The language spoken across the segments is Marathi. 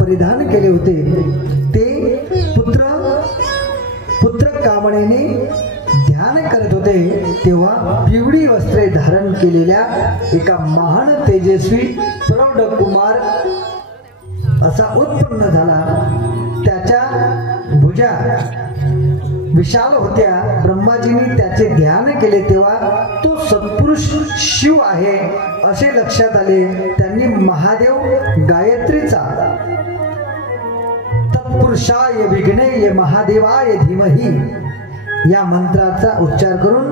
परिधान केले होते ते पुत्र कामणेने ध्यान करत होते तेव्हा पिवळी वस्त्रे धारण केलेल्या एका महान तेजस्वी प्रौढ कुमार असा उत्पन्न झाला। त्याच्या भुजा विशाल होत्या। ब्रह्माजींनी त्याचे ध्यान केले तेव्हा तो सत्पुरुष शिव आहे असे लक्षात आले। त्यांनी महादेव गायत्रीचा तत्पुरुषाय विघ्नेय महादेवाय धीमहि या मंत्राचा उच्चार करून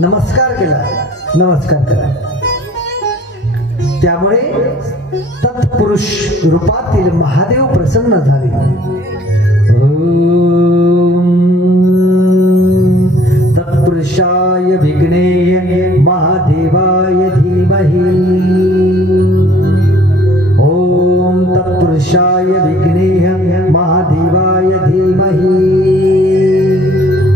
नमस्कार केला। त्यामुळे तत्पुरुष रूपातील महादेव प्रसन्न झाले। तत्पुरुषाय विघ्नेय महादेवाय धीमहि। ओम तत्पुरुषाय विघ्नेय महादेवाय धीमहि।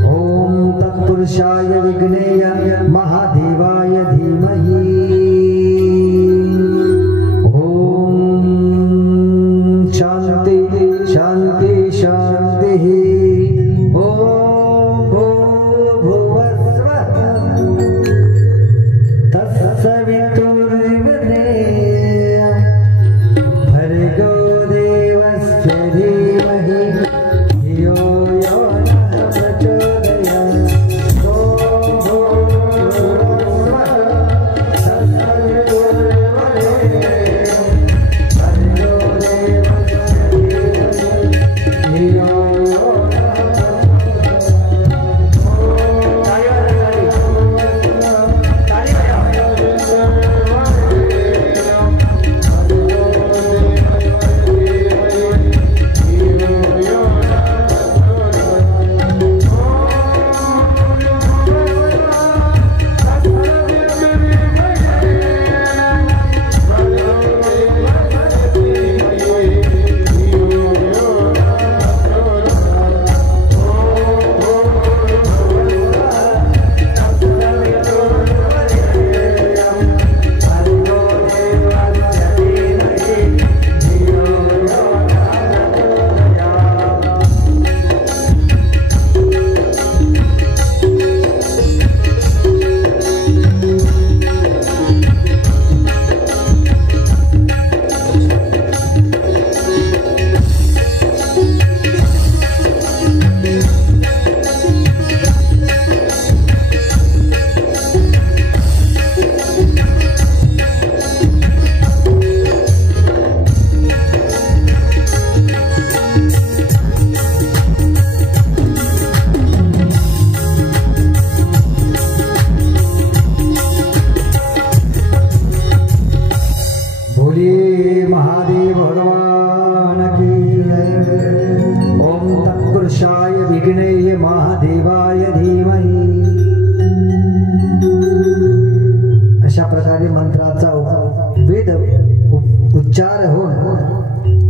ओम तत्पुरुषाय विघ्नेय महादेवाय धीमहि। शांति शांति। ओम भूर्भुवस्सुवः तत्सवितुर्वरेण्यं भर्गो देवस्य धीमहि धियो यो नः प्रचोदयात्। ओम भूर्भुवस्सुवः तत्सवितुर्वरेण्यं भर्गो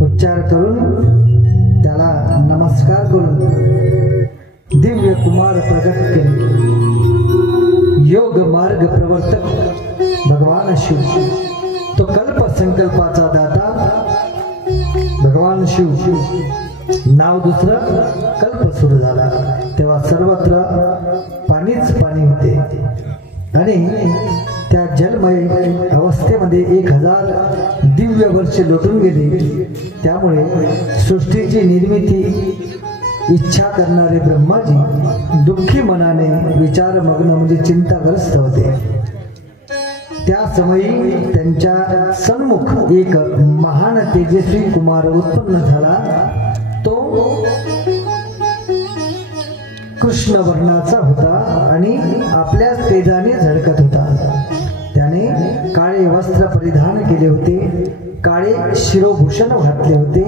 उच्चार करून त्याला नमस्कार करून दिव्य कुमार प्रगट केले। योग मार्ग प्रवर्तक भगवान शिव तो कल्प संकल्पाचा दाता भगवान शिव नाव दुसरं कल्प सुरू झाला तेव्हा सर्वत्र पाणीच पाणी होते आणि त्या जलमय अवस्थेमध्ये 1000 दिव्य वर्षे लोटून गेली। त्यामुळे सृष्टीची निर्मिती इच्छा करणारे ब्रह्माजी दुःखी मनाने विचारमग्न म्हणजे चिंताग्रस्त होते। त्या समयी त्यांच्या सन्मुख एक महान तेजस्वी कुमार उत्पन्न झाला। तो कृष्ण वर्णाचा होता आणि आपल्या तेजाने झळकत होता। त्याने काळे वस्त्र परिधान केले होते, काळे शिरोभूषण घातले होते।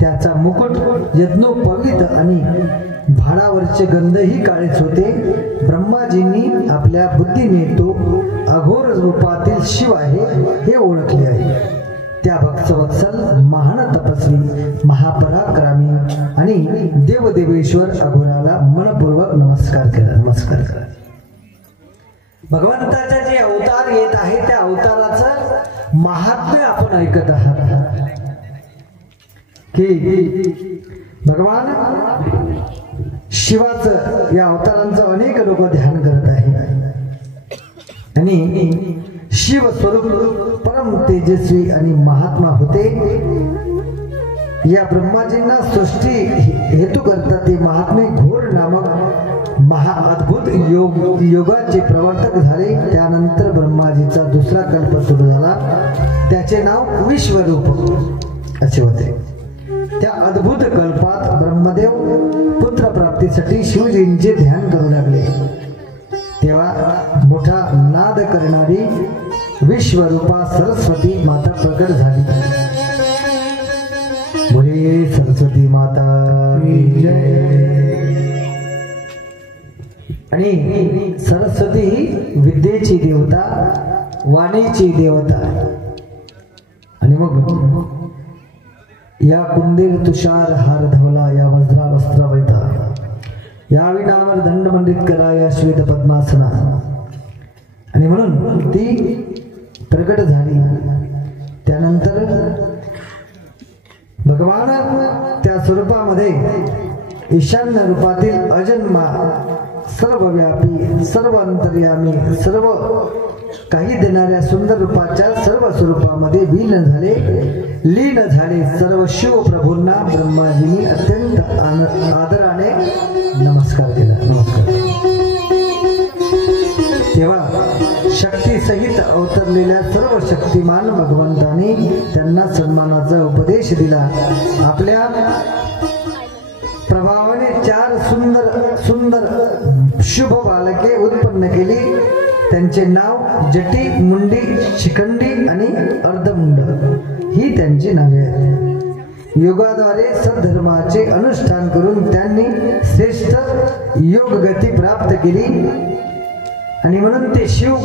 त्याचा मुकुट यज्ञोपवीत आणि भाडावरचे गंधही काळेच होते। ब्रह्माजींनी आपल्या बुद्धीने तो अघोर रूपातील शिव आहे हे ओळखले आहे। त्या भक्तवत्सल महान तपस्वी महापराक्रमी आणि देवदेवेश्वर अघोराला मनपूर्वक नमस्कार करा। भगवंताचे जे अवतार येत आहे त्या अवताराचं महात्म्य आपण ऐकत आहात। की भगवान शिवाचं या अवतारांचं अनेक लोक ध्यान करत आहे आणि शिव स्वरूप परम तेजस्वी आणि महात्मा होते. या ब्रह्माजींना सृष्टी हेतू करता ते महात्मे घोर नामक महाअद्भुत योगाचे प्रवर्तक झाले. त्यानंतर ब्रह्माजीचा दुसरा कल्प सुरू झाला. त्याचे नाव विश्वरूप असे होते. त्या अद्भुत कल्पात ब्रह्मदेव पुत्र प्राप्तीसाठी शिवजींचे ध्यान करू लागले. तेव्हा मोठा नाद करणारी विश्वरूपा सरस्वती माता प्रकट झाली. बोले सरस्वती माता की जय. आणि सरस्वती ही विद्येची देवता, वाणीची देवता. आणि मग या कुंदीर तुषार हार धवला, या वज्रा वस्त्र वैता, या विणावर दंड मंडित करा, या श्वेत पद्मासना. आणि म्हणून ती प्रकट झाली. त्यानंतर भगवान त्या स्वरूपामध्ये ईशान्य रूपातील अजन्मा, सर्वव्यापी, सर्व अंतर्यामी, सर्व काही देणाऱ्या सुंदर रूपाच्या सर्व स्वरूपामध्ये लीन झाले. सर्व शिव प्रभूंना ब्रह्माजींनी अत्यंत आदराने नमस्कार केला. नमस्कार. तेव्हा शक्ती सहित अवतरलेल्या सर्व शक्तिमान भगवंतांनी त्यांना सन्मानाचा उपदेश दिला. आपल्या प्रभावाने 4 सुंदर शुभ बालके उत्पन्न केली. त्यांचे नाव जटी, मुंडी, शिखंडी आणि अर्धमुंड ही त्यांची नावे आहेत. योगाद्वारे सद्धर्माचे अनुष्ठान करून त्यांनी श्रेष्ठ योग गती प्राप्त केली. आणि म्हणून ते शिव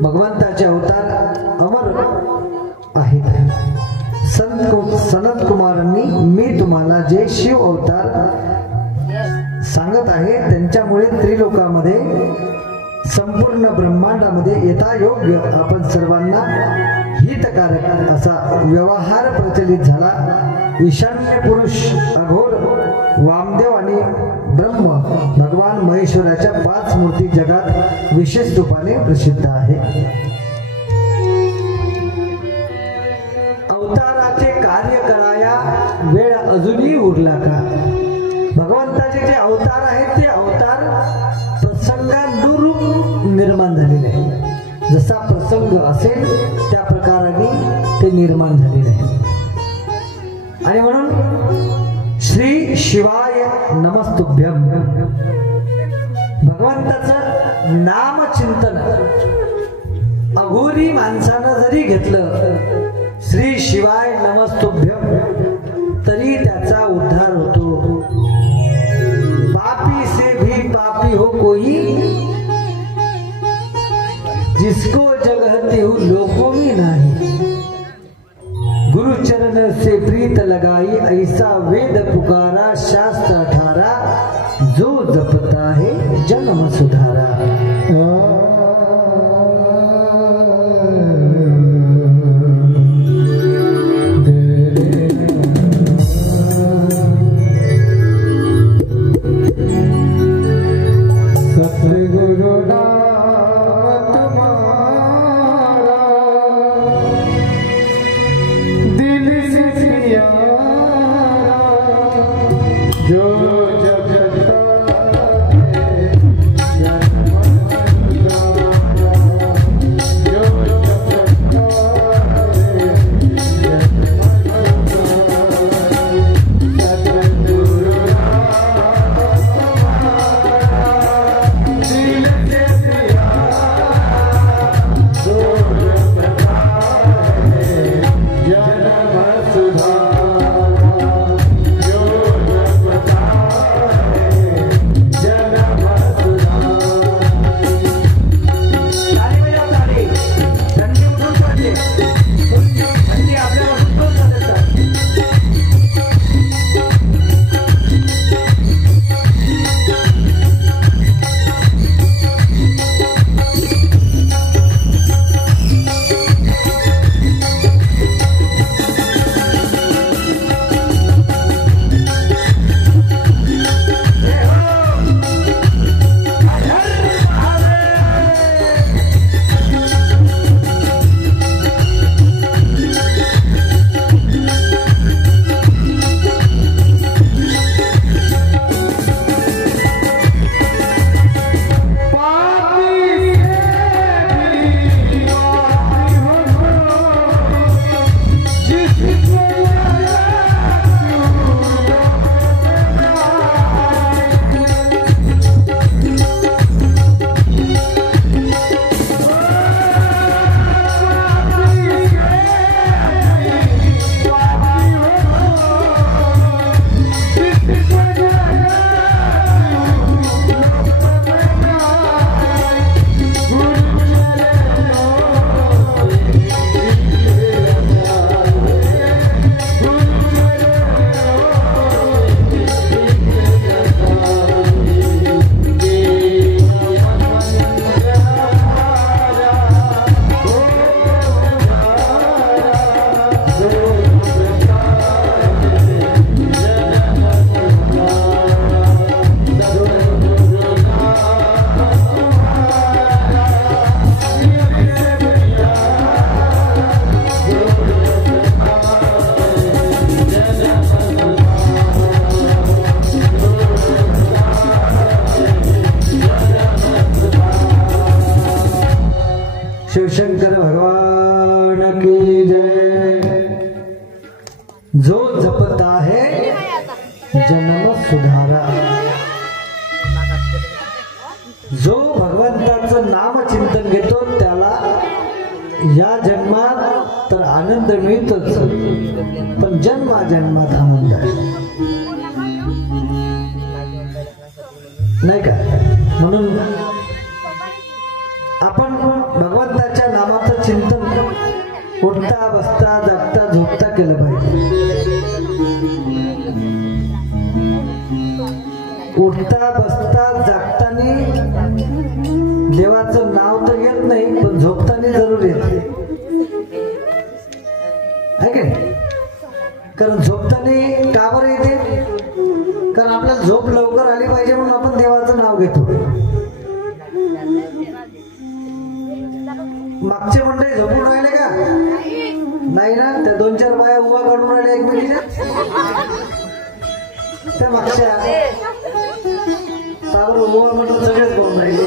भगवंताचे अवतार अमर आहेत. सनत कुमारांनी मी तुम्हाला जे शिव अवतार सांगत आहे त्यांच्यामुळे त्रिलोकामध्ये, संपूर्ण ब्रह्मांडामध्ये यथायोग्य आपण सर्वांना हितकारक असा व्यवहार प्रचलित झाला. ईशान्य पुरुष अघोर वामदेव आणि ब्रह्म भगवान महेश्वराच्या 5 मूर्ती जगात विशेष रूपाने प्रसिद्ध आहे. अवताराचे कार्य कराया वेळ अजूनही उरला का? भगवंताचे जे अवतार आहेत ते अवतार प्रसंगानुरूप निर्माण झालेले आहे. जसा प्रसंग असेल त्या प्रकाराने ते निर्माण झालेले आहे. आणि म्हणून श्री शिवाय नमस्तुभ्यम, भगवंताचं नामचिंतन अघोरी माणसानं जरी घेतलं, श्री शिवाय नमस्तुभ्यम, तरी त्याचा उद्धार होतो. पापी से भी पापी हो कोई, जिसको जगहते हूँ लोकों में नहीं, गुरु चरण से प्रीत लगाई, ऐसा वेद पुकारा, शास्त्र 18, जो जपता है जन्म सुधारा. जो जगता है जो जपता है जन्म सुधारा, जो भगवंताचं नाम चिंतन घेतो त्याला या जन्मात तर आनंद मिळतोच, पण जन्माजन्मात आनंद आहे नाही का? म्हणून आपण भगवंताच्या नामाचं चिंतन उठता बसता जागता झोपता केलं पाहिजे. उठता बसता जागताना देवाचं नाव तर येत नाही, पण झोपताना जरूर येते आहे का? कारण झोपताना का बरं येते? कारण आपल्याला झोप लवकर आली पाहिजे म्हणून आपण देवाचं नाव घेतो. मागचे मंडळी झोपून राहिले का? नाही ना? त्या 2-4 बाया उभा काढून राहिल्या एकमेकीला, त्या मागच्या उभा म्हटलं सगळेच पाहून राहिले.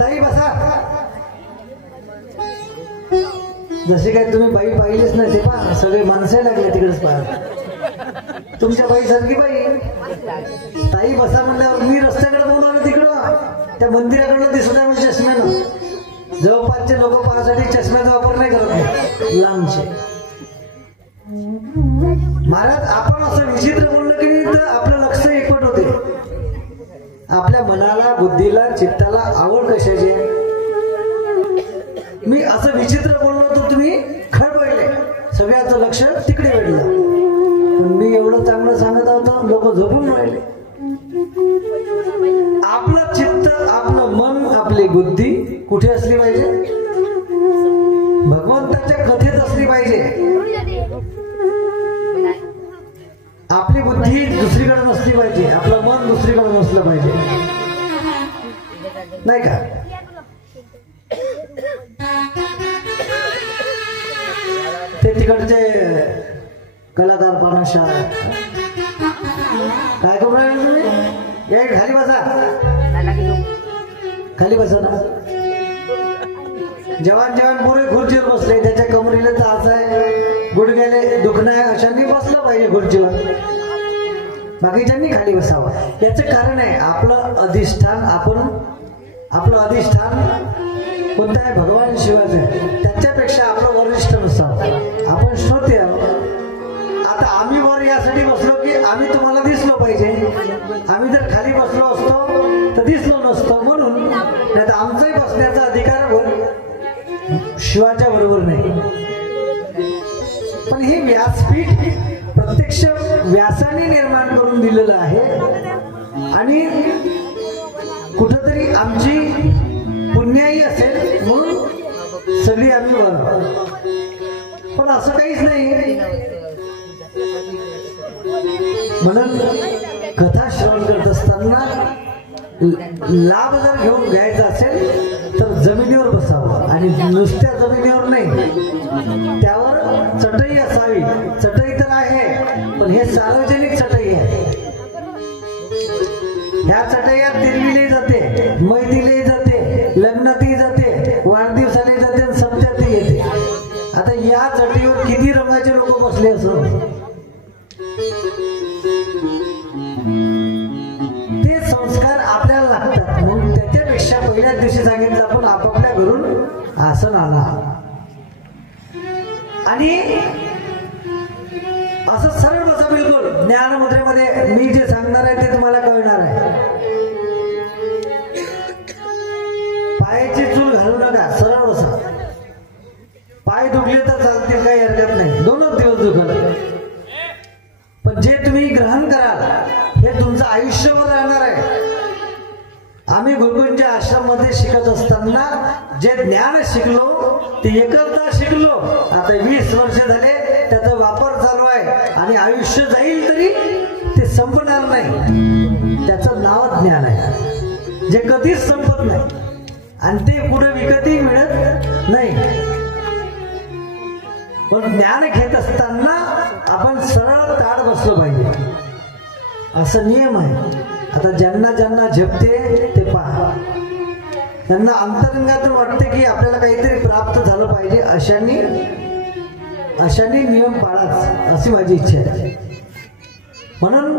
ताई बसा. जसे काय तुम्ही बाई पाहिलीच नाही ते पहा, सगळे माणसं लागले तिकडेच पहा. तुमच्या बाई सारखी बाई. ताई बसा म्हणल्यावर मी रस्त्याकडे बघून आलो तिकडं, त्या मंदिराकडनं दिसत आहे म्हणजे चष्म्यानं. जवळपासचे लोक पाहण्यासाठी चष्म्याचा वापर नाही करत, लांबचे. महाराज आपण असं विचित्र बोललं की तर आपलं लक्ष एकवट होते. आपल्या मनाला बुद्धीला चित्ताला आवड कशाची आहे? मी असं विचित्र बोललो तर तुम्ही खळबळले, सगळ्याचं लक्ष तिकडे वेधलं. मी एवढं चांगलं सांगत होतो, लोक झोपून राहिले. आपलं चित्त आपलं मन आपली बुद्धी कुठे असली पाहिजे? भगवंताच्या कथेत असली पाहिजे. आपली बुद्धी दुसरीकडे नसली पाहिजे, आपलं मन दुसरीकडे नसलं पाहिजे नाही का? ते तिकडचे कलाकार पानाशा काय करू राहिले तुम्ही? या खाली बसा, खाली बसा ना. जवान जवान पुरे खुर्चीवर बसले, त्याच्या कमरीला त्रास आहे, गुडघ्याले दुखणं आहे, अशांनी बसलं पाहिजे खुर्चीवर. बाकीच्यांनी खाली बसावं. याचं कारण आहे आपलं अधिष्ठान. आपलं अधिष्ठान कोणतं आहे? भगवान शिवाचं. त्याच्यापेक्षा आपलं वरिष्ठ नसावं. आपण श्रोते आहोत. आता आम्ही वर यासाठी बसलो की आम्ही तुम्हाला दिसलो पाहिजे. आम्ही जर खाली बसलो असतो तर दिसलो नसतो, म्हणून नाही तर आमचाही बसण्याचा अधिकार शिवाच्या बरोबर नाही. पण हे व्यासपीठ प्रत्यक्ष व्यासाने निर्माण करून दिलेलं आहे आणि कुठंतरी आमची पुण्याई असेल म्हणून सगळी आम्ही वर. पण असं काहीच नाही. म्हणून कथा श्रवण करत असताना लाभ जर घेऊन घ्यायचा असेल तर जमिनीवर बसावं आणि नुसत्या जमिनीवर नाही, त्यावर चटई असावी. चटई तर आहे पण हे सार्वजनिक चटई आहे. ह्या चटईला तिरविली जाते, मै दिली जाते, लग्नातही जाते, वाढदिवसाला जाते, सप्त्यातही येते. आता या चटईवर किती रंगाचे लोक बसले असं? ते संस्कार आपल्याला लागतात. मग त्याच्यापेक्षा पहिल्याच दिवशी सांगितलं आपण आपापल्या घरून आसन आणा आणि असं सरळ बसा. बिलकुल ज्ञानमुद्रेमध्ये मी जे सांगणार आहे ते तुम्हाला कळणार आहे. पायाची चूल घालू नका, सरळ बसा. पाय दुखले तर चालतील, काही हरकत नाही, 2च दिवस दुखल. पण जे तुम्ही ग्रहण कराल हे तुमचं आयुष्यभर राहणार आहे. आम्ही गुरुकुंच्या आश्रम मध्ये शिकत असताना जे ज्ञान शिकलो ते एकदा शिकलो. आता 20 वर्ष झाले त्याचा वापर चालू आहे आणि आयुष्य जाईल तरी ते संपणार नाही. त्याचं नाव ज्ञान आहे जे कधीच संपत नाही आणि ते पुढे विकतही मिळत नाही. पण ज्ञान घेत असताना आपण सरळ ताड बसलो पाहिजे, असं नियम आहे. आता ज्यांना ज्यांना झेपते ते पहा. त्यांना अंतरंगातून वाटते की आपल्याला काहीतरी प्राप्त झालं पाहिजे, अशाने नियम पाळाच अशी माझी इच्छा आहे. म्हणून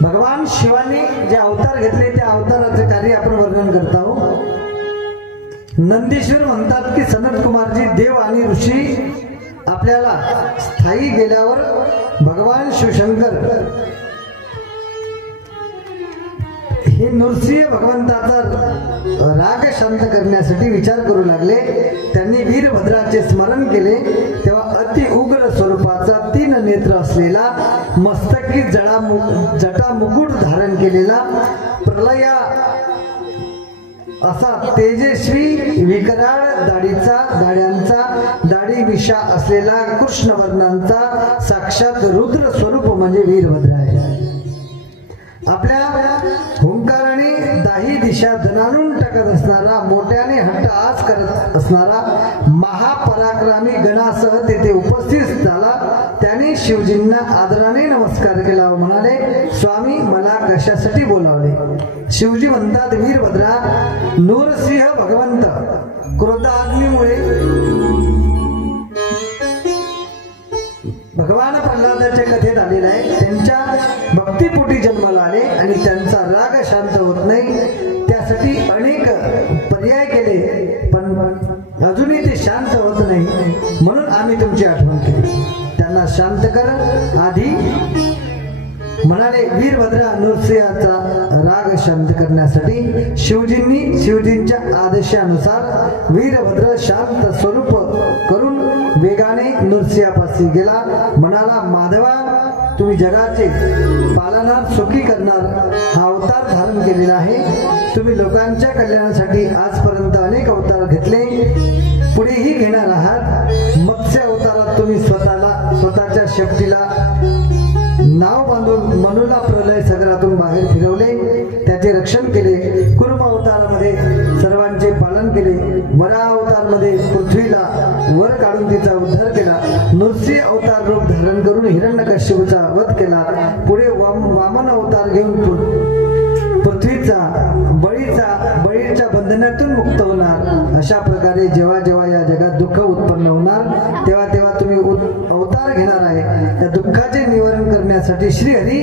भगवान शिवाने जे अवतार घेतले त्या अवताराचे कार्य आपण वर्णन करत आहोत. नंदीश्वर म्हणतात की सनत कुमारजी, देव आणि ऋषी आपल्याला स्थायी गेल्यावर भगवान शिवशंकर हे नृसिंह भगवंताचा राग शांत करण्यासाठी विचार करू लागले. त्यांनी वीरभद्राचे स्मरण केले. तेव्हा अति उग्र स्वरूपाचा 3 नेत्र असलेला, मस्तकी जटा मुकुट धारण केलेला, प्रलया असा तेजस्वी विकराळ दाढी मिशा असलेला कृष्णवर्णांचा साक्षात रुद्र स्वरूप म्हणजे वीरभद्र आहे. आपल्या हुंकाराने दाही दिशा दणाणून टाकत असणारा, मोठ्याने हट्टहास करत असणारा महापराक्रमी गणासह तेथे उपस्थित झाला. त्याने शिवजींना आदराने नमस्कार केला व म्हणाले, स्वामी मला कशासाठी बोलावले? शिवजी म्हणतात, वीरभद्रा, नृसिंह भगवंत क्रोधाग्नीमुळे भगवान प्रल्हादाच्या कथेत आलेला आहे. त्यांच्या भक्तीपोटी जन्माला आले आणि त्यांचा राग शांत होत नाही. त्यासाठी अनेक पर्याय केले, पण अजूनही ते शांत होत नाही. म्हणून आम्ही तुमची आठवण केली. त्यांना शांत कर. आधी म्हणाले, वीरभद्रा, नृसिंहाचा राग शांत करण्यासाठी शिवजींच्या आदेशानुसार वीरभद्र शांत स्वरूप करून वेगाने नृसिंहापाशी गेला. म्हणाला, माधवा, तुम्ही जगाचे पालनार, सुखी करणार हा अवतार धारण केलेला आहे. तुम्ही लोकांच्या कल्याणासाठी आजपर्यंत अनेक अवतार घेतले, पुढेही घेणार आहात. मत्स्य अवतारात तुम्ही स्वतःच्या शक्तीला नाव बांधून मनुला प्रलय सागरातून बाहेर फिरवले, त्याचे रक्षण केले. कुर्म अवतारामध्ये सर्वांचे पालन केले. वरा अवतारमध्ये पृथ्वीला वर काढून तिचा उद्धार केला. नृसिंह अवतार रूप धारण करून हिरण्यकश्यपूचा वध केला. पुढे वामन अवतार घेऊन पृथ्वीचा बळीच्या बंधनातून मुक्त होणार. अशा प्रकारे जेव्हा जेव्हा या जगात दुःख उत्पन्न होणार तेव्हा तेव्हा तुम्ही अवतार घेणार आहे. त्या दुःखाचे निवारण करण्यासाठी श्रीहरी,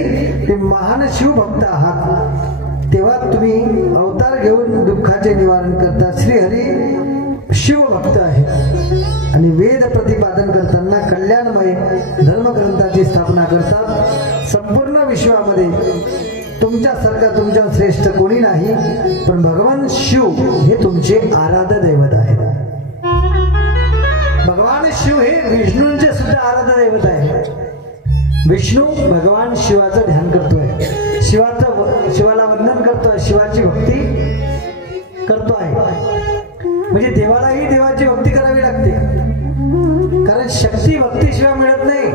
ते महान शिवभक्त आहात, तेव्हा तुम्ही अवतार घेऊन दुःखाचे निवारण करता. श्रीहरी शिवभक्त आहे आणि वेद प्रतिपादन करताना कल्याणमय धर्मग्रंथाची स्थापना करतात. संपूर्ण विश्वामध्ये तुमच्यासारखा तुमच्या श्रेष्ठ कोणी नाही, पण भगवान शिव हे तुमचे आराध्य दैवत आहे. भगवान शिव हे विष्णूंचे सुद्धा आराध्य दैवत आहे. विष्णू भगवान शिवाचं ध्यान करतोय, शिवाला वंदन करतोय, शिवाची भक्ती करतोय. म्हणजे देवालाही देवाची भक्ती करावी लागते, कारण शक्ती भक्तीशिवाय मिळत नाही.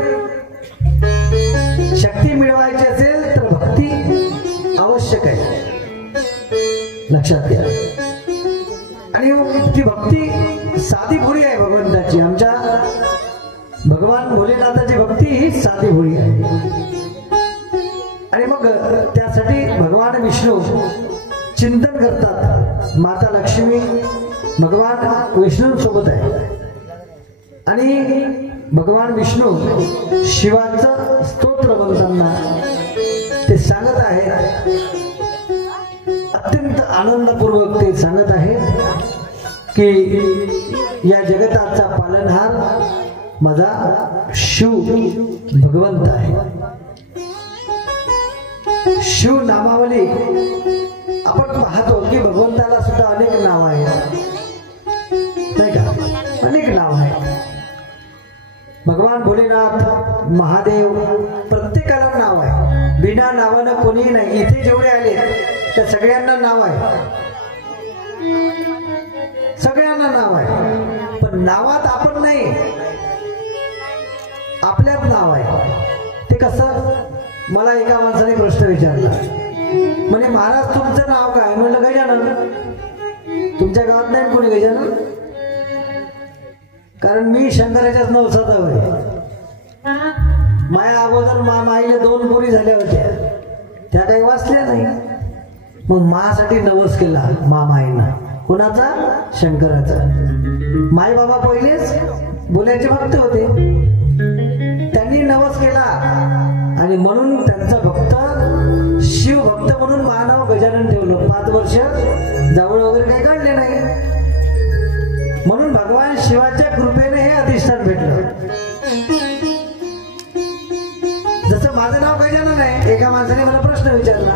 शक्ती मिळवायची असेल तर भक्ती आवश्यक आहे, लक्षात घ्या. आणि ती भक्ती साधी भोळी आहे भगवंताची. आमच्या भगवान भोलेनाथाची भक्ती ही साधी भोळी आहे. आणि मग त्यासाठी भगवान विष्णू चिंतन करतात. माता लक्ष्मी भगवान विष्णूंसोबत आहे आणि भगवान विष्णू शिवाचं स्तोत्र बोलताना ते सांगत आहेत, अत्यंत आनंदपूर्वक ते सांगत आहेत की या जगताचा पालनहार माझा शिव भगवंत आहे. शिव नामावली आपण पाहतो की भगवंताला सुद्धा अनेक नाव आहेत, नाही का? अनेक नाव आहेत. भगवान भोलेनाथ, महादेव, प्रत्येकाला नाव आहे. बिना नावानं कोणीही नाही. इथे जेवढे आले त्या सगळ्यांना नाव आहे, सगळ्यांना नाव आहे. पण नावात आपण नाही, आपल्यात नाव आहे. ते कसं? मला एका माणसाने प्रश्न विचारला, म्हणे महाराज तुमचं नाव काय? म्हणलं गजानन. तुमच्या गावात नाही कोणी गजानन? कारण मी शंकराच्याच नवसाचा होय. माया अगोदर माईला 2 पोरी झाल्या होत्या, त्या काही वाचल्या नाही. मग मासाठी नवस केला माईनं. कोणाचा? शंकराचा. माई बाबा पहिलेच बोलायचे भक्त होते, त्यांनी नवस केला आणि म्हणून त्यांचा भक्त शिव भक्त म्हणून महानाव गजानन ठेवलं. 5 वर्ष जावळ वगैरे काही काढले नाही, म्हणून भगवान शिवाच्या कृपेने हे अधिष्ठान भेटलं. जसं माझं नाव गजानन आहे. एका माणसाने मला प्रश्न विचारला,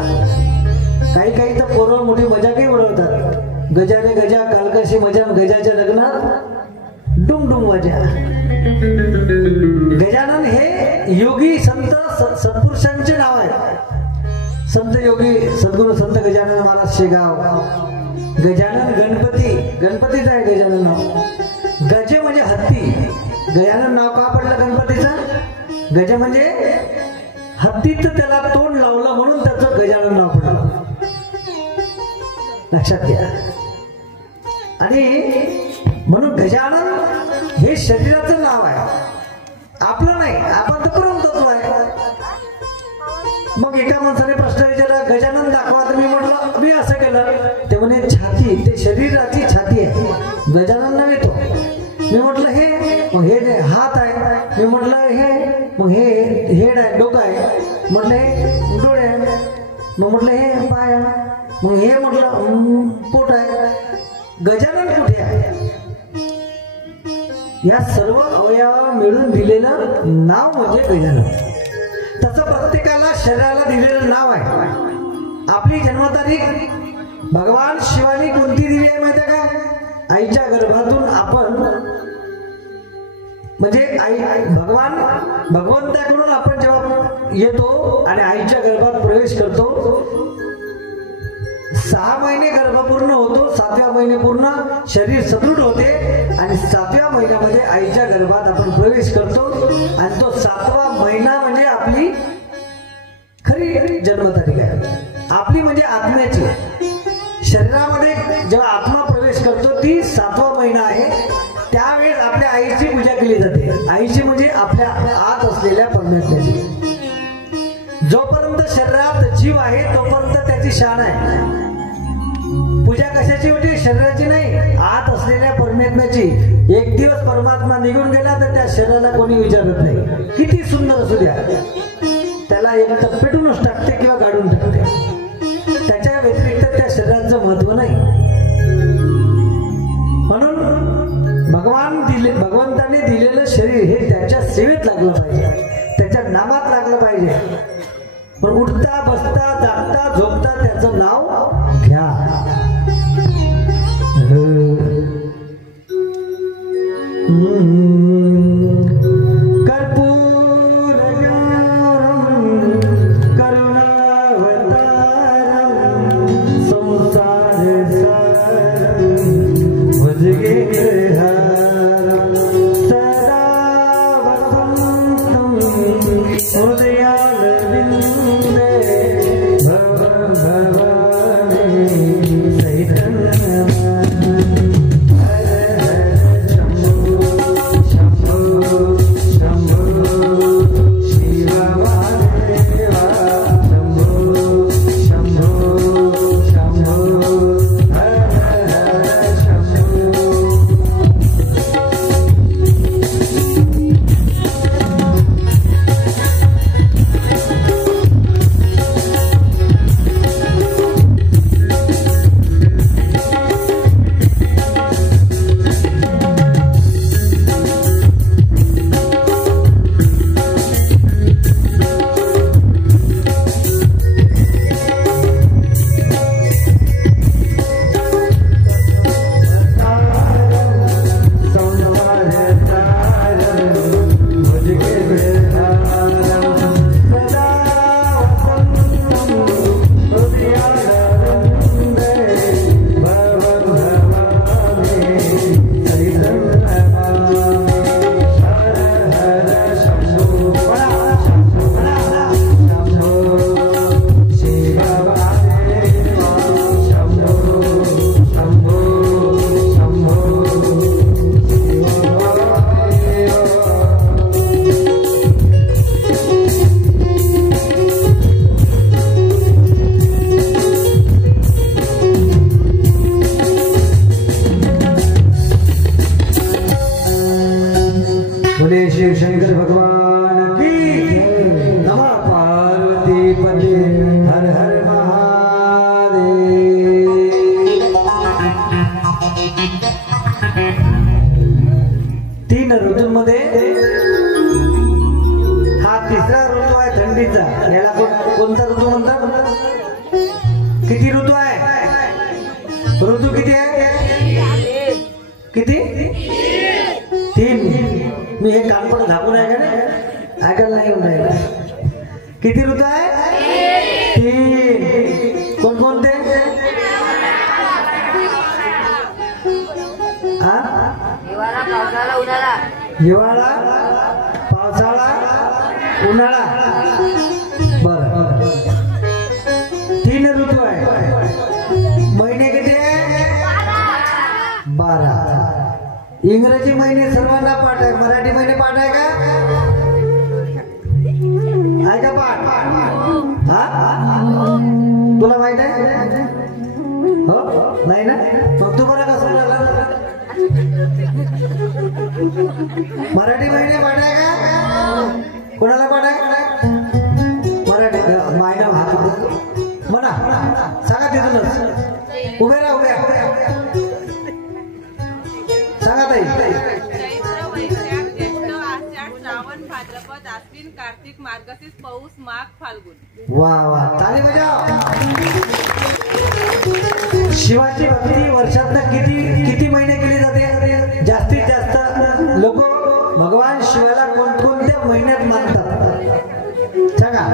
काही तर पोरं मोठी मजाकही उडवतात, गजा रे गजा कालकाशी मजा, गजाच्या लग्नात डुम डुम मजा. गजानन हे योगी संत सत्पुरुषांचे नाव आहे. संत योगी सद्गुरु संत गजानन महाराज शेगाव. गजानन गणपतीचं आहे गजानन नाव. गज म्हणजे हत्ती. गजानन नाव का पडलं गणपतीचं? गज म्हणजे हत्तीत त्याला तोंड लावलं म्हणून त्याचं गजानन नाव पडलं. लक्षात घ्या. आणि म्हणून गजानन हे शरीराचं नाव आहे, आपलं नाही. आपण तर परमतत्व आहे. मग एका माणसाने प्रश्न विचारला, गजानन दाखवा. तर मी म्हटलं, मी असं केलं. ते म्हणे छाती, ते शरीराची छाती आहे, गजानन नव्हे तो. मी म्हटलं हे, मग हे हात आहे. मी म्हटलं हे, मग हे हेड आहे, डोकं आहे. म्हटलं हे डोळे आहे. मग म्हटलं हे पाय आहे. मग हे म्हटलं पोट आहे. गजानन कुठे आहे? या सर्व अवयवा मिळून दिलेलं नाव म्हणजे गजानन. तसं प्रत्येकाला शरीराला दिलेलं नाव आहे. आपली जन्मतारीख भगवान शिवानी कोणती दिली आहे माहिती आहे का? आईच्या गर्भातून आपण म्हणजे भगवंताकडून आपण जेव्हा येतो आणि आईच्या गर्भात प्रवेश करतो, 6 महिने गर्भ पूर्ण होतो. 7व्या महिने पूर्ण शरीर सदृढ होते आणि 7व्या महिन्यामध्ये आईच्या गर्भात आपण प्रवेश करतो. आणि तो 7वा महिना म्हणजे आपली खरी जन्मतारीख आहे. आपली म्हणजे आत्म्याची. शरीरामध्ये जेव्हा आत्मा प्रवेश करतो ती 7वा महिना आहे. त्यावेळेस आपल्या आईची पूजा केली जाते. आईची म्हणजे आपल्या आत असलेल्या परमेश्वराची. जोपर्यंत शरीरात जीव आहे तोपर्यंत त्याची शान आहे. पूजा कशाची होती? शरीराची नाही, आत असलेल्या परमेश्वराची. एक दिवस परमात्मा निघून गेला तर त्या शरीराला कोणी विचारत नाही, किती सुंदर असू द्या. त्याला एक तर पेटूनच टाकते किंवा गाडून टाकते. त्याच्या व्यतिरिक्त त्या शरीराचं महत्व नाही. म्हणून भगवंताने दिलेलं शरीर हे त्याच्या सेवेत लागलं पाहिजे, त्याच्या नामात लागलं पाहिजे. पण उठता बसता जागता झोपता त्याचं नाव घ्या. कर्पूर करुणावतारम संसार शिव शंकर भगवान की नमः। पार्वती पते हर हर महादेव। 3 ऋतूंमध्ये हा तिसरा ऋतू आहे थंडीचा। याला कोणता ऋतू म्हणतात? किती ऋतू आहे? ऋतू किती आहे? किती? 3। मी हे कानपड झाकून आहे का नाही? ऐकायला नाही येऊन राहिलं। किती ऋतू आहे? 3। कोणकोणते? हिवाळा, पावसाळा, उन्हाळा। बरं, 3 ऋतू आहे। महिने किती आहे? 12। इंग्रजी महिने सर्वांना पाठ आहे, मराठी महिने पाठ आहे का? आहे का पाठ? हा, तुला माहित आहे? हो, नाही ना? मग तुम्हाला कसं झालं? मराठी महिने पाठ आहे का? कोणाला पाठ आहे? मराठी महिना म्हणा, सांगा तिथूनच। उभे राहा, उभे सांगा ताई। कार्तिक मार्गशीर्ष पौष माघ फाल्गुन। वा वा, ताली बजाव। शिवाची भक्ती वर्षातनं किती महिने केली जाते? जास्तीत जास्त लोक भगवान शिवाला कोणकोणत्या महिन्यात मानतात? सांगा,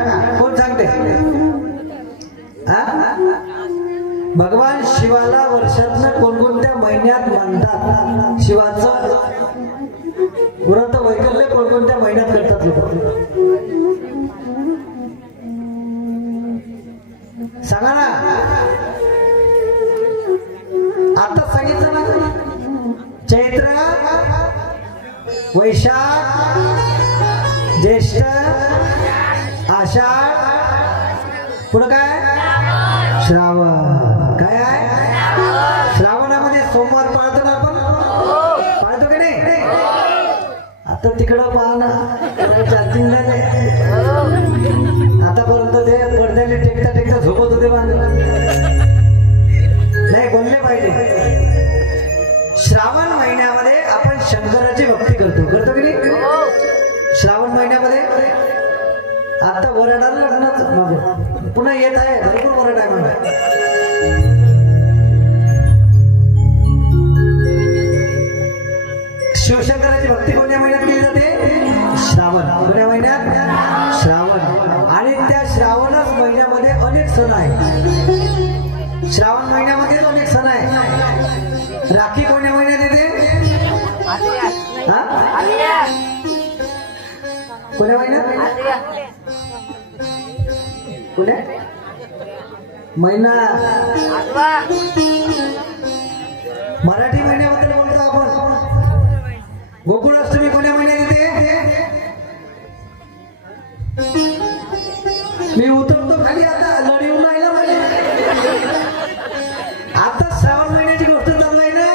कोण सांगते? भगवान शिवाला वर्षातनं कोणकोणत्या महिन्यात मानतात? शिवाचं व्रत वैकल्य कोणकोणत्या महिन्यात करतात लोक? सांगा ना। आता सांगितलं ना, चैत्र, वैशाख, ज्येष्ठ, आषाढ, पुढं काय? श्रावण। काय आहे? श्रावणामध्ये सोमवार पाळतो ना आपण? पाळतो की नाही? आता तिकडं पाहा ना, चार्जिंग झाले। आतापर्यंत ते पडद्याने टेकता टेकता झोपत होते माणूस। नाही, बोलले पाहिजे। श्रावण महिन्यामध्ये आपण शंकराची भक्ती करतो की नाही? श्रावण महिन्यामध्ये आता वराडाला लग्नच पुन्हा येत आहे, भरपूर वराड आहे म्हणा। शिवशंकराची भक्ती कोणत्या महिन्यात केली जाते? श्रावण। कोणत्या महिन्यात? श्रावण। आणि त्या श्रावणच महिन्यामध्ये अनेक सण आहेत। श्रावण महिन्यामध्येच अनेक सण आहेत। राखी कोणत्या महिन्यात येते? कोणत्या महिन्यात? कोणत्या महिना? मराठी महिन्याबद्दल बोलतो आपण। गोकुळाष्टमी कोणत्या महिन्यात येते? मी उतरतो खाली, आता लढी येऊन राहिला म्हणजे। आता श्रावण महिन्याची गोष्ट चालू आहे ना,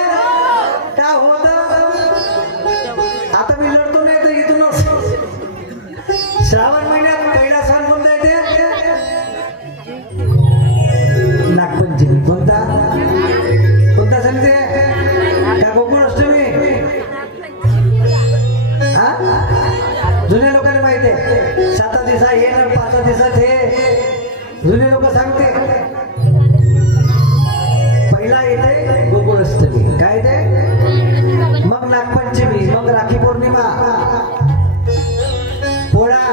काय होत? आता मी लढतो नाही तर इथूनच। श्रावण महिन्यात पहिला सण कोणता येते? नागपंचमी। कोणता सण ते? का गोकुळाष्टमी? जुन्या लोकांना माहिती आहे, 7 दिवसा हे ना 5 दिवसात हे जुने लोक सांगते। पहिला येते गोकुळाष्टमी, काय ते? मग नागपंचमी, मग राखी पौर्णिमा, पोळा।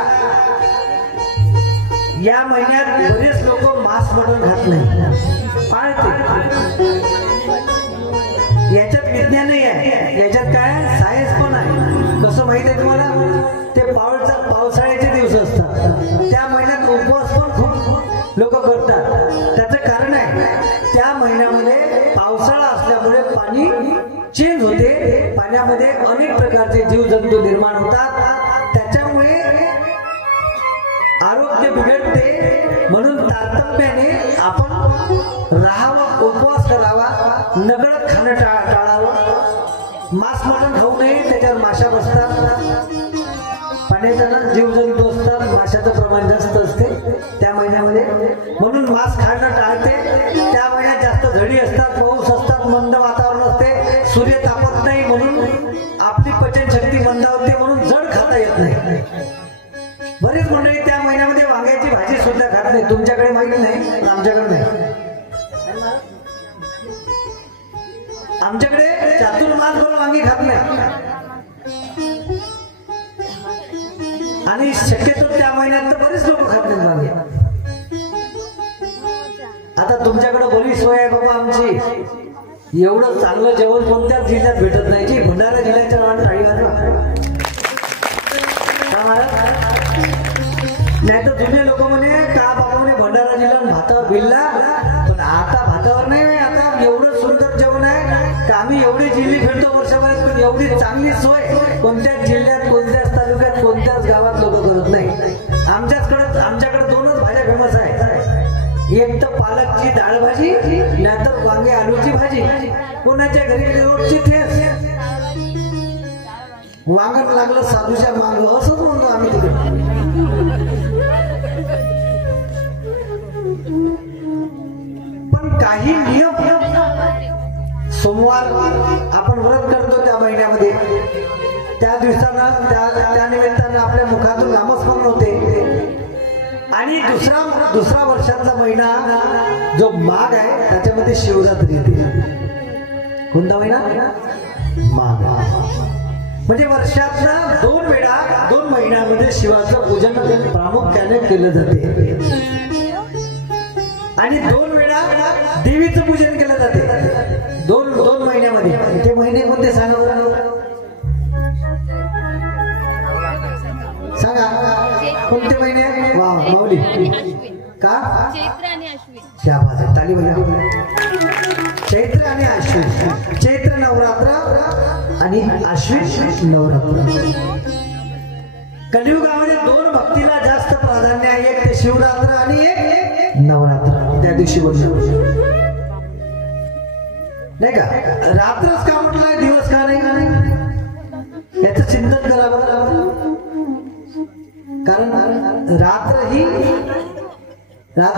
या महिन्यात बरेच लोक मांस मटण खात नाही, पाळते। याच्यात विज्ञानही आहे, याच्यात काय सायन्स पण आहे। कसं माहित आहे तुम्हाला? ते पावसाळ्याचे दिवस असतात, त्या महिन्यात उपवास पण खूप लोक करतात। त्याचं कारण आहे, त्या महिन्यामध्ये पावसाळा असल्यामुळे पाणी चेंज होते, पाण्यामध्ये अनेक प्रकारचे जीवजंतू निर्माण होतात, त्याच्यामुळे आरोग्य बिघडते। म्हणून तारतम्याने आपण राहावं, उपवास करावा, नकळत खाणं टाळावं, मांस मटण खाऊ नये, त्याच्यावर माशा बसतात। पाण्याचा ना जीवजंतू असतात, माशाचं प्रमाण जास्त असते त्या महिन्यामध्ये, म्हणून मांस खाणं टाळते. त्या महिन्यात जास्त झडी असतात, पाऊस असतात, मंद वातावरण असते, सूर्य तापत नाही, म्हणून आपली पचनशक्ती मंदावते, म्हणून जड खाता येत नाही. बरेच मंडळी त्या महिन्यामध्ये वांग्याची भाजी सुद्धा खात नाही. तुमच्याकडे माहिती नाही, आमच्याकडे नाही. आमच्याकडे चातुर्मास म्हणून वांगी खात नाही, आणि शक्यतो त्या महिन्यात तर बरेच लोक खात नाहीत वांगे. आता तुमच्याकडे बरी सोय आहे बाबा आमची. एवढं चांगलं जेवण कोणत्याच जिल्ह्यात भेटत नाही की भंडारा जिल्ह्याच्या नावाने टाळी वाजवा. नाही तर जुने लोक म्हणे का बाबा म्हणे भंडारा जिल्हा भातावर बिल्ला, पण आता भातावर नाही. आता एवढं सुंदर जेवण आहे का आम्ही एवढी जिल्ही फिरतो वर्षभरात, पण एवढी चांगली सोय कोणत्याच जिल्ह्यात, कोणत्याच तालुक्यात, कोणत्याच गावात लोक करत नाही. आमच्याकडे दोनच भाज्या फेमस आहेत, एक तर पालकची डाळ भाजी, नाहीतर वांगे आलूची भाजी. कोणाच्या घरी रोजची ठेस, वांगण लागलं साधूच्या मांग, असंच म्हणतो आम्ही तिकडे. पण काही नियम, सोमवार आपण व्रत करतो त्या महिन्यामध्ये, त्या दिवसानं त्या निमित्तानं आपल्या मुखातून नामस्मरण होते. आणि दुसरा वर्षाचा महिना जो माघ आहे त्याच्यामध्ये शिवरात्री येते. कोणता महिना? माघ. म्हणजे वर्षातला 2 वेळा 2 महिन्यामध्ये शिवाचं पूजन प्रामुख्याने केलं जाते, आणि 2 वेळा देवीचं पूजन केलं जाते. 2 महिन्यामध्ये. ते महिने कोणते सांगा, सांगा कोणते महिने? वा माऊली का? चैत्र आणि अश्विन. शाबास, ताली बजा. चैत्र आणि अश्विन. चैत्र नवरात्र आणि अश्विन नवरात्र. कलियुगामध्ये 2 भक्तीला जास्त प्राधान्य आहे, एक ते शिवरात्र आणि एक नवरात्र. त्या दिवशी बोलतो नाही का, रात्रच का म्हटलंय, दिवस का नाही, याचं चिंतन करा बरं. कारण रात्र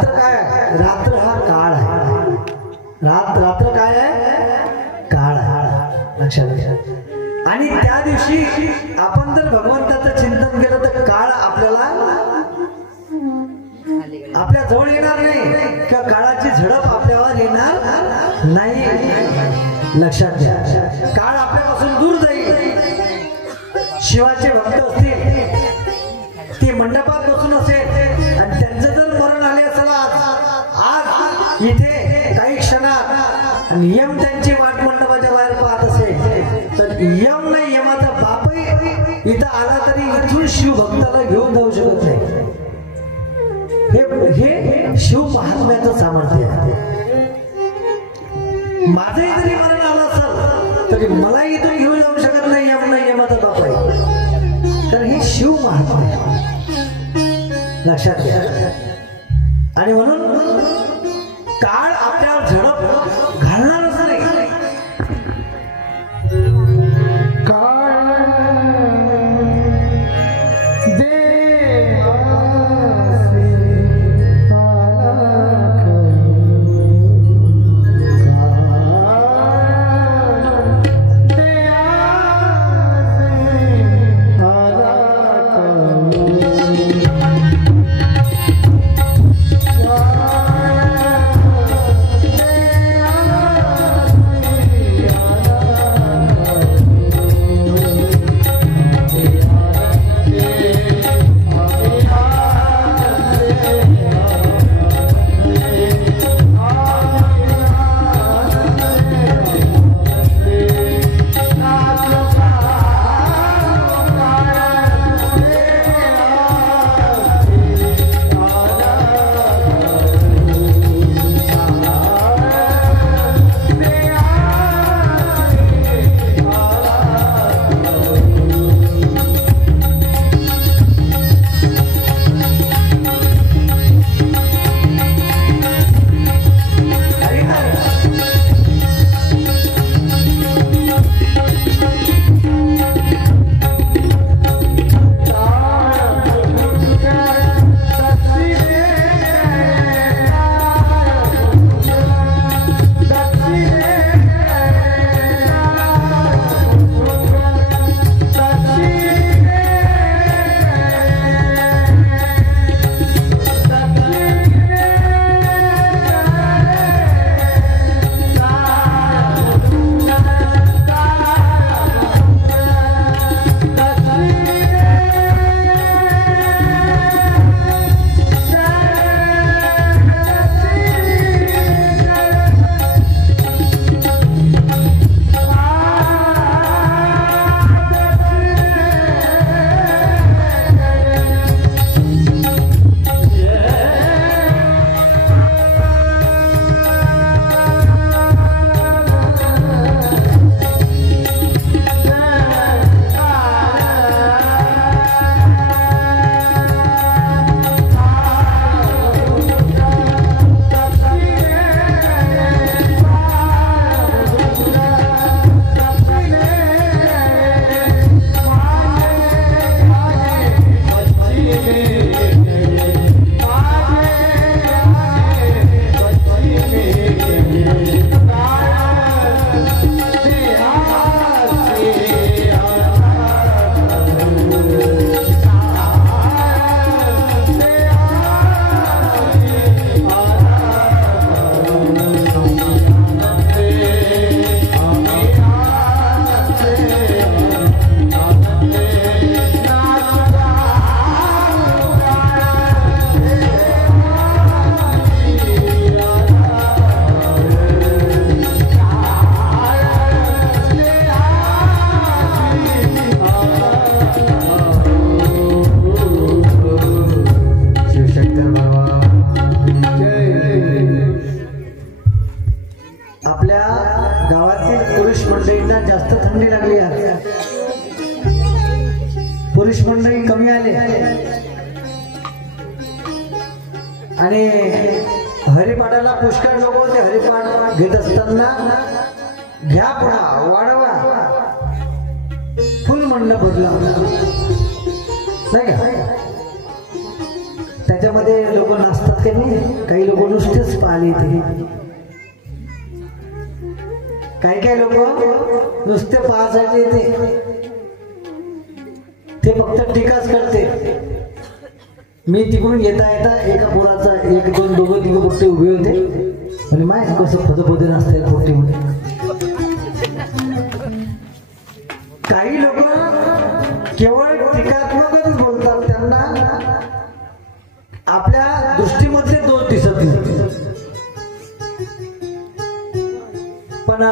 काय आहे? रात्र हा काळ आहे. रात्र काय आहे? काळ आहे. लक्षात. आणि त्या दिवशी आपण जर भगवंताचं चिंतन केलं तर काळ आपल्याला आपल्या जवळ येणार नाही, किंवा काळाची झडप आपल्यावर येणार नाही. लक्षात घ्या, काळ आपल्यापासून दूर जाईल. शिवाचे भक्त असतील, ते मंडपात बसून असेल, आणि त्यांचं जर मरण आले असेल आज इथे काही क्षणात, यम त्यांची वाट मंडपाच्या बाहेर पाहत असेल, तर यम नाही, यमाचा बापही इथं आला तरी इथून शिव भक्ताला घेऊन जाऊ शकत नाही. हे शिव महात्म्याचं सामर्थ्य आहे. माझंही जरी मरण आलं असेल तरी मला इथून घेऊन जाऊ शकत नाही यम नाही, यमाचा बाप आहे. तर हे शिव महात्म्य आहे. लक्षात घ्या. आणि म्हणून काळ आपल्यावर झडप घालणारच नाही. Wow. मंडळींना जास्त थंडी लागली आहे, पुरुष मंडळी कमी आले आणि हरिपाठाला पुष्कळ लोक होते. हरिपाठ घेत असताना घ्या पुन्हा वाढवा फुल मंडप भरला नाही का. त्याच्यामध्ये लोक नाचतात की नाही, काही लोक नुसतेच पाहिले ते, काही लोक नुसते पाहायचे ते फक्त टीकाच करते. मी तिकडून येता येता एका पोराचा एक दोन दोघं तिघं पोट्टे उभे होते म्हणजे माहिती कसं फदफदे नसते पोट्टीमध्ये. काही लोक केवळ टीकात्मकच बोलतात, त्यांना आपल्या दृष्टीमध्ये दोष दिसत नाही. पण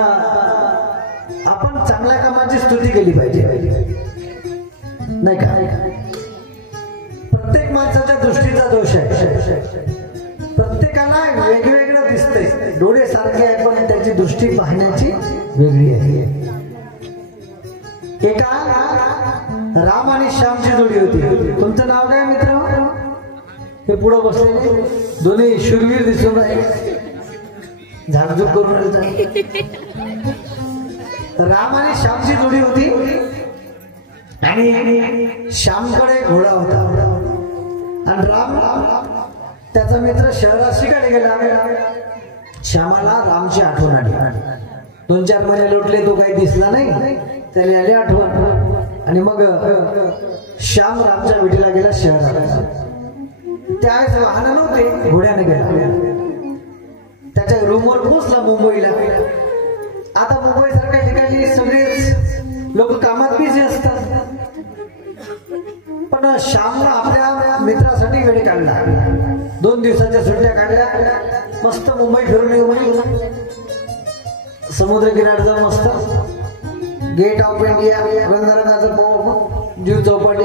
आपण चांगल्या कामाची स्तुती केली पाहिजे नाही का. प्रत्येक माणसाच्या दृष्टीचा दोष आहे, प्रत्येकाला वेगवेगळं दिसतंय. डोळे सारखे आहे पण त्याची दृष्टी पाहण्याची वेगळी आहे. एका राम आणि श्यामची जोडी होती. तुमचं नाव काय मित्र? हे पुढे बसलेले दोन्ही शूरवीर दिसून आहे, झाडझूड करून. राम आणि श्यामची जोडी होती आणि श्यामकडे घोडा होता आणि राम त्याचा मित्र शहराशीकडे गेला. श्यामाला रामची आठवण आली. 2-4 महिने लोटले, तो काही दिसला नाही, त्याला आली आठवण आणि मग श्याम रामच्या भेटीला गेला शहरात. त्यावेळेस वाहन नव्हते, घोड्याने गेला. त्याच्या रूमवर पोहोचला मुंबईला. आता मुंबई सारख्या ठिकाणी सगळेच लोक कामात बिझी असतात, पण श्यामला आपल्या मित्रासाठी वेळ काढला. 2 दिवसाच्या सुट्ट्या काढल्या, मस्त मुंबई फिरून येऊ म्हणे. समुद्र किनारी जाऊन मस्त गेट ऑफ इंडिया, रंगरंगाचं पाहू, जीव चौपाटी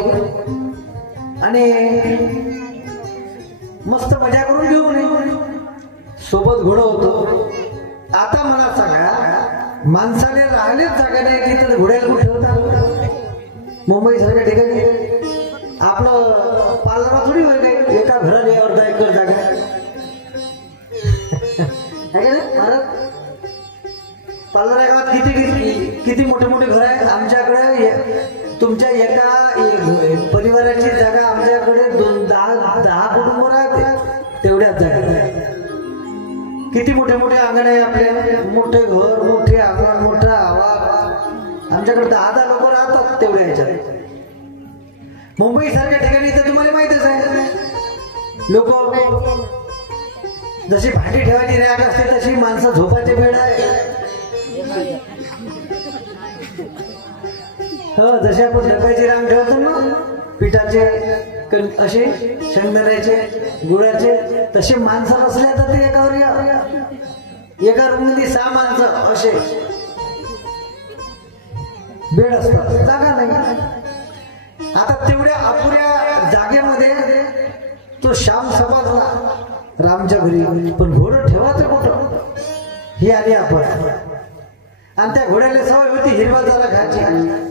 आणि मस्त मजा करून घेऊ म्हणे. सोबत घोडं होतो. आता मला सांगा, माणसाने राहिलेच जागा नाही तिथे घोड्याला कुठे होता? मुंबई सारख्या ठिकाणी आपलं पालरा थोडी होय काही, एका घरात यावर एकर जागा आहे ना महाराज. पालरा गावात किती मोठे मोठे घर आहेत. आमच्याकडे तुमच्या एका परिवाराची जागा आमच्याकडे 10 कुटुंब राहते तेवढ्याच जागा. किती मोठे मोठे अंगण आहे आपल्या, मोठे घर, मोठे अंगण, मोठा आवाज. आमच्याकडे 10 लोक राहतात तेवढ्या ह्याच्यात. मुंबई सारख्या ठिकाणी तर तुम्हाला माहितच आहे, लोक जशी भांडी ठेवायची रॅक असते तशी माणसं झोपायचे बेड आहे. जसे आपण डब्याची रांग ठेवतो ना, पिठाचे असे, शेंगदाण्याचे, गुळाचे, तसे माणसं बसले तर ते एका रूम मध्ये 6 माणसं असे बेड असतात, जागा नाही. आता तेवढ्या अपुऱ्या जागेमध्ये तो श्याम समजला रामच्या घरी, पण घोडं ठेवायचं कुठं ही आली आपण. आणि त्या घोड्याला सवय होती हिरवा चारा खायची,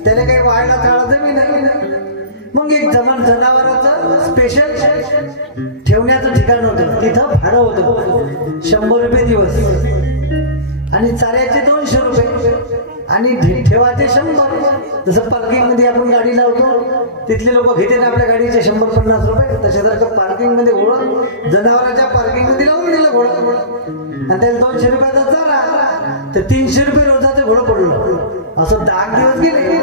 त्याने काही वाढला चाळा जमी नाही. मग एक जनावरांचं स्पेशल ठेवण्याचं ठिकाण होतं, तिथं भाडं होतं 100 रुपये दिवस आणि चाऱ्याचे 200 रुपये आणि ठेवायचे 100. जसं पार्किंग मध्ये आपण गाडी लावतो, तिथले लोक घेते ना आपल्या गाडीचे 100-50 रुपये, तशासारखं पार्किंग मध्ये घोडं जनावरांच्या पार्किंग मध्ये लावून दिलं घोडं. आणि त्याला 200 रुपयाचा चारा, तर 300 रुपये रोजाचं घोडं पडलं. असं 10 दिवस गेले,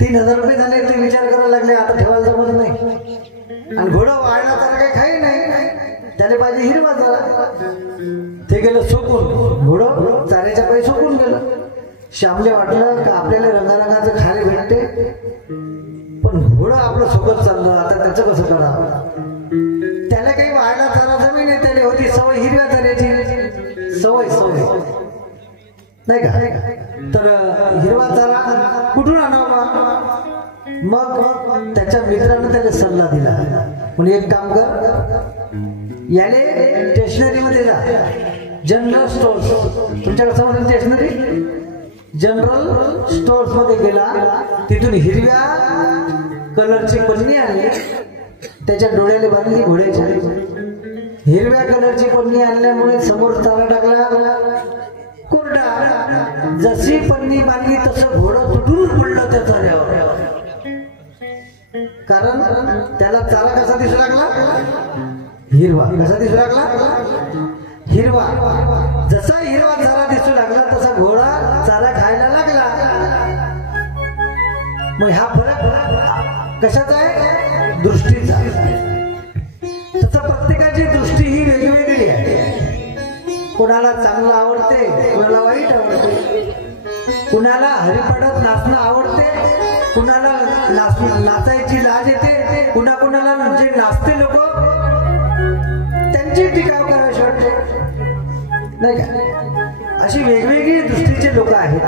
3000 रुपये झाले. ते विचार करायला लागले आता ठेवायला जमत नाही. आणि घोडं वाढला तर काही खाई नाही, त्याने पाहिजे हिरवा चारा. ते गेलं सोकून, घोडं चाऱ्याच्या पायी सोकून गेलं. श्यामले वाटलं का आपल्याला रंगारंगाचं खायला भेटते, पण घोडं आपलं सोबत चाललं, आता त्याचं कसं करावं? त्याला काही वाढला चारा जमीन नाही, त्याला होती सवय हिरव्या चाऱ्याची, सवय नाही का. तर हिरवा चारा कुठून आणावा? मग त्याच्या मित्रानं त्याला सल्ला दिला, म्हणजे एक काम कर, याले स्टेशनरी मध्ये जा, जनरल स्टोअर्स. तुमच्याकडे समजा स्टेशनरी जनरल स्टोअर्स मध्ये गेला, तिथून हिरव्या कलरची पन्नी आणली, त्याच्या डोळ्याला बांधली घोड्याच्या. हिरव्या कलरची पन्नी आणल्यामुळे समोर चारा टाकला कोरडा. जशी पन्नी बांधली तसं घोडं तुटून पडलं त्या चाऱ्यावर. कारण त्याला चारा कसा दिसू लागला? हिरवा. कसा दिसू लागला? हिरवा. जसा हिरवा चारा दिसू लागला तसा घोडा चारा खायला लागला. मग हा फरक कशाचा आहे? दृष्टीचा. तसं प्रत्येकाची दृष्टी ही वेगवेगळी आहे. कुणाला चांगलं आवडते, कुणाला वाईट आवडते, कुणाला हरिपाठात नाचणं आवडते, कुणाला नाचायची लाज येते, कुणाला जे नाचते लोक त्यांची टीका करायची वाटते, नाही का? अशी वेगवेगळी दृष्टीचे लोक आहेत.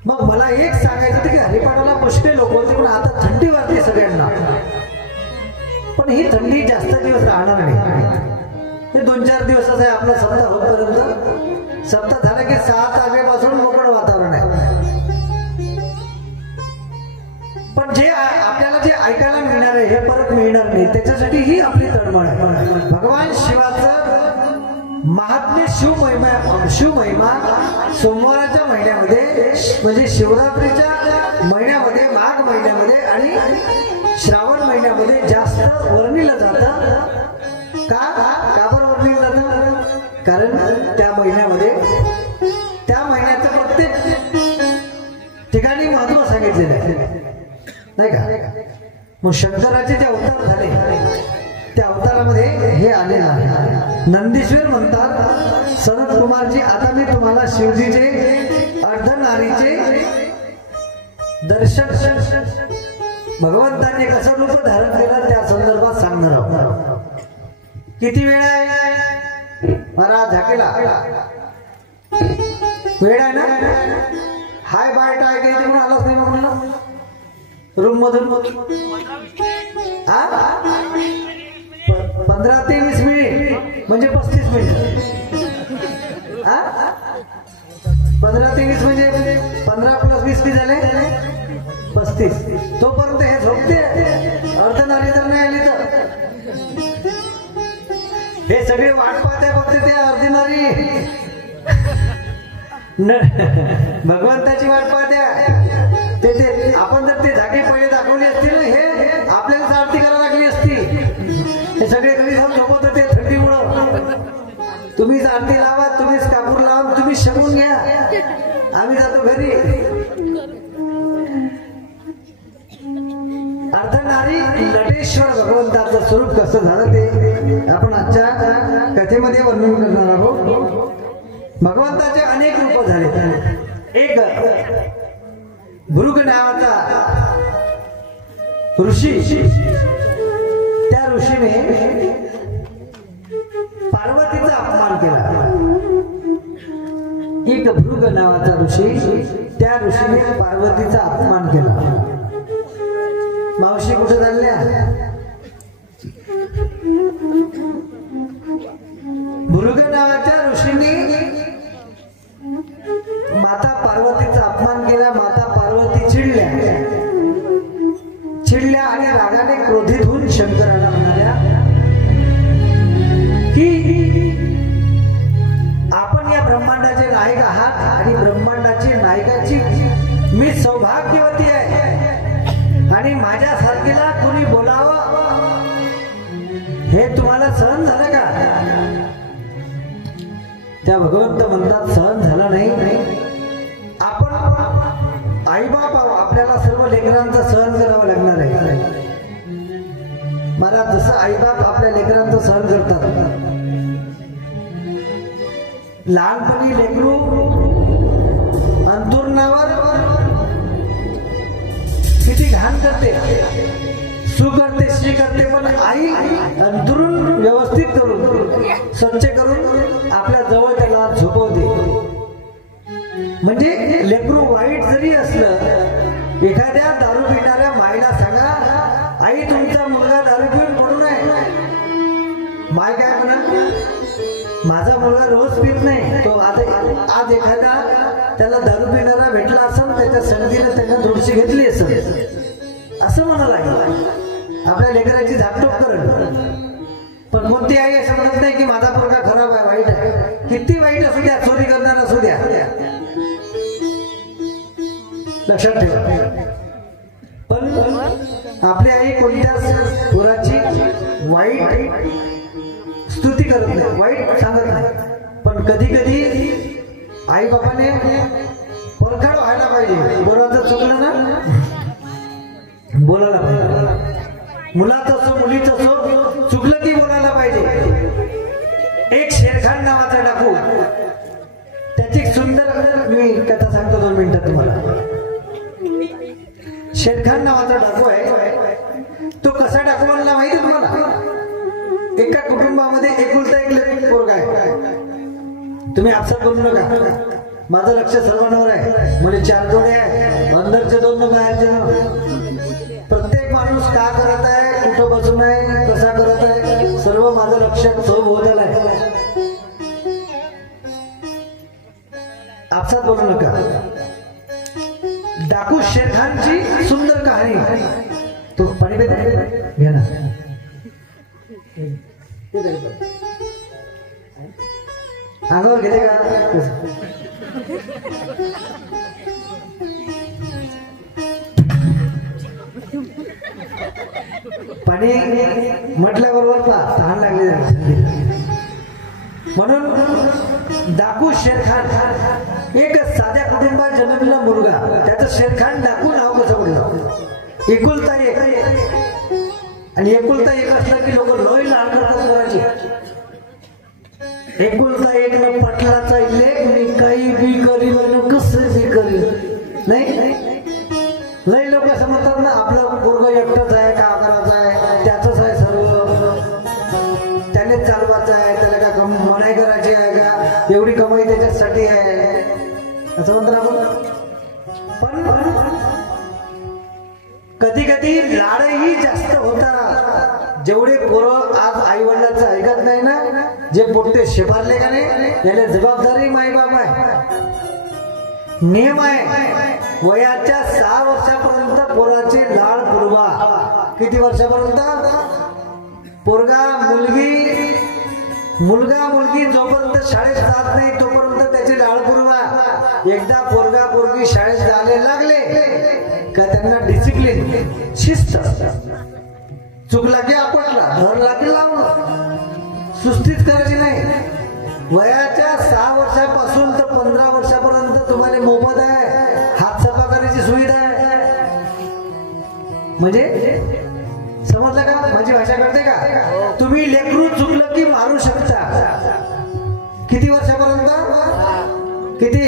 मग मला एक सांगायचं होतं की हरिपाठाला पुष्कळ लोक होते, पण आता थंडी वाजते सगळ्यांना. पण ही थंडी जास्त दिवस राहणार नाही. हे 2-4 दिवसाचा आहे आपला सप्ताह होईपर्यंत. सप्ताह झाला की 6 तारखेपासून मोकळं वातावरण आहे. पण जे आपल्याला जे ऐकायला मिळणार आहे हे परत मिळणार नाही, त्याच्यासाठी ही आपली तळमळ आहे. भगवान शिवाचं महात्म्य, शिवमहिमा सोमवाराच्या महिन्यामध्ये म्हणजे शिवरात्रीच्या महिन्यामध्ये, माघ महिन्यामध्ये आणि श्रावण महिन्यामध्ये जास्त वर्णिलं जातं. का बरं वर्णिलं जातं? कारण त्या महिन्यामध्ये, त्या महिन्याचं प्रत्येक ठिकाणी महत्व सांगितलेलं आहे, नाही का? मग शंकराचे जे अवतार झाले त्या अवतारामध्ये हे आले आहे. नंदीश्वर म्हणतात सनत कुमारजी, आता मी तुम्हाला शिवजीचे अर्धनारीचे दर्शन भगवंतांनी कसं रूप धारण केलं त्या संदर्भात सांगणार आहोत. किती वेळ आहे? महाराज झाकेला वेळ आहे ना? हाय बाय टाय काही म्हणून आलाच नाही मग म्हणलं रूम मधून. 15 ते 20 मिनिट म्हणजे 35 मिनिट. 15 ते 20 म्हणजे 15 + 20 किती झाले? 35. तोपर्यंत हे झोपते. अर्धनारी जर नाही आली तर हे सगळे वाट पाहते फक्त ते अर्धनारी भगवंताची वाट पाहत्या. ते आपण जर ते जागे पहिले दाखवली असती ना, हे आपल्याला आरती करायला लागली असती. हे सगळे घरी जाऊन झोपत होते थंडीमुळं. तुम्हीच आरती लावा, तुम्हीच कापूर लावा, तुम्हीच शमून घ्या, आम्ही जातो घरी. अर्धनारी नटेश्वर भगवंताचं स्वरूप कसं झालं ते आपण आजच्या कथेमध्ये वर्णन करणार आहोत. भगवंताचे अनेक रूप झाले. एक भृग नावाचा ऋषी, त्या ऋषीने पार्वतीचा अपमान केला. एक भृग नावाचा ऋषी, त्या ऋषीने पार्वतीचा अपमान केला. मावशी कुठे चालल्या? भृग नावाच्या ऋषीने माता पार्वतीचा अपमान केला. माता पार्वती चिडल्या आणि रागाने क्रोधित होऊन शंकराला म्हणाल्या की आपण या ब्रह्मांडाचे नायक आहात आणि ब्रह्मांडाची नायकाची मी सौभाग्यवती आहे आणि माझ्या सारखीला कुणी बोलावं हे तुम्हाला सहन झालं का? त्या भगवंत म्हणतात सहन झाला नाही. आपण आईबाप आपल्याला सर्व लेकरांचं सहन करावं लागणार आहे. मला जसं आईबाप आपल्या लेकरांचं सहन करतात. लहानपणी लेकरू अंतुरणावर किती घाण करते, सु करते, शी करते, पण आई अंतरून व्यवस्थित करून स्वच्छ करून आपल्या जवळ त्याला झोपवते. म्हणजे लेकरू वाईट जरी असलं, एखाद्या दारू पिणाऱ्या माईला सांगा आई तुमचा मुलगा दारू पिऊन पडू नये. माय काय म्हणा, माझा मुलगा रोज पित नाही, तो आज आज एखादा त्याला दारू पिणारा भेटला असेल त्याच्या संगतीनं त्यानं थोडीशी घेतली असेल असं म्हणा लागेल आपल्या लेकराची झाकटोप करण. पण कोणती आई असं म्हणत नाही की माझा पोरगा खराब आहे वाईट आहे. किती वाईट असू द्या चोरी करणार असू द्या लक्षात ठेवा. पण आपली आई कोणत्याच पोराची वाईट स्तुती करत नाही वाईट सांगत नाही. पण कधी कधी आई बापाने परखाड व्हायला पाहिजे. पोराचं चुकलं ना बोलायला पाहिजे. मुलाचं असो मुलीचं असो चुकलं की बोलायला पाहिजे. एक शेरखान नावाचा डाकू त्याची सुंदर मी कथा सांगतो 2 मिनिटात तुम्हाला. शेरखान नावाचा डाकू आहे. तो कसा डाकू म्हणला माहिती तुम्हाला. एका कुटुंबामध्ये एकुलता एक पोरगा आहे. तुम्ही आपसात बोलू नका माझं लक्ष सर्वांवर आहे. म्हणजे 4 जोडे आहे अंदरचे 2 बाहेरचे 2. प्रत्येक माणूस का करत आहे कुठं बसून आहे कसा करत आहे सर्व माझं लक्ष होत आहे. आपसात बोलू नका. डाकू शेरखानची सुंदर कहाणी. तो पाणी घ्या ना. अंगावर घेते का पाणी म्हटल्याबरोबर तहान लागली. म्हणून डाकू शेरखान एक साध्या कुटुंबात जन्मलेला मुलगा. त्याचं शेरखान डाकू नाव कसं पडलं. एकुलता एक आणि एकुलता एक असला की लोक लोय लाल करतात करायची. एकुलता एक न पटलाचा लेख मी काही बी करीन कसं बी करीन नाही. लई लोक समजतात ना आपलं पोरग एकटंच आहे का करायचं आहे त्याच आहे सर्व त्यानेच चालवायचं आहे त्याला का मनाई करायची आहे का एवढी कमाई त्याच्यासाठी आहे असं म्हणतात आपण. पण कधी कधी लाडही जास्त होतात. जेवढे पोरं आज आई वडिलांचं ऐकत नाही ना जे पोट्टे शेपारले का नाही त्याला जबाबदारी माई बाप आहे. नियम आहे वयाच्या 6 वर्षापर्यंत पोराची लाड पुरवा. किती वर्षापर्यंत. पोरगा मुलगी जोपर्यंत शाळेत जात नाही तोपर्यंत त्याची लाड पुरवा. एकदा पोरगा पोरगी शाळेत जायला लागले का त्यांना डिसिप्लिन शिस्त चुकला की आपटला धरला की लावलं सुस्तीच करायची नाही. वयाच्या 6 वर्षापासून तर 15 वर्षापर्यंत तुम्हाला मोफत आहे हात सफा करायची सुविधा आहे. म्हणजे समजलं का माझी भाषा कळते का. तुम्ही लेकरू चुकलं की मारू शकता. किती वर्षापर्यंत. किती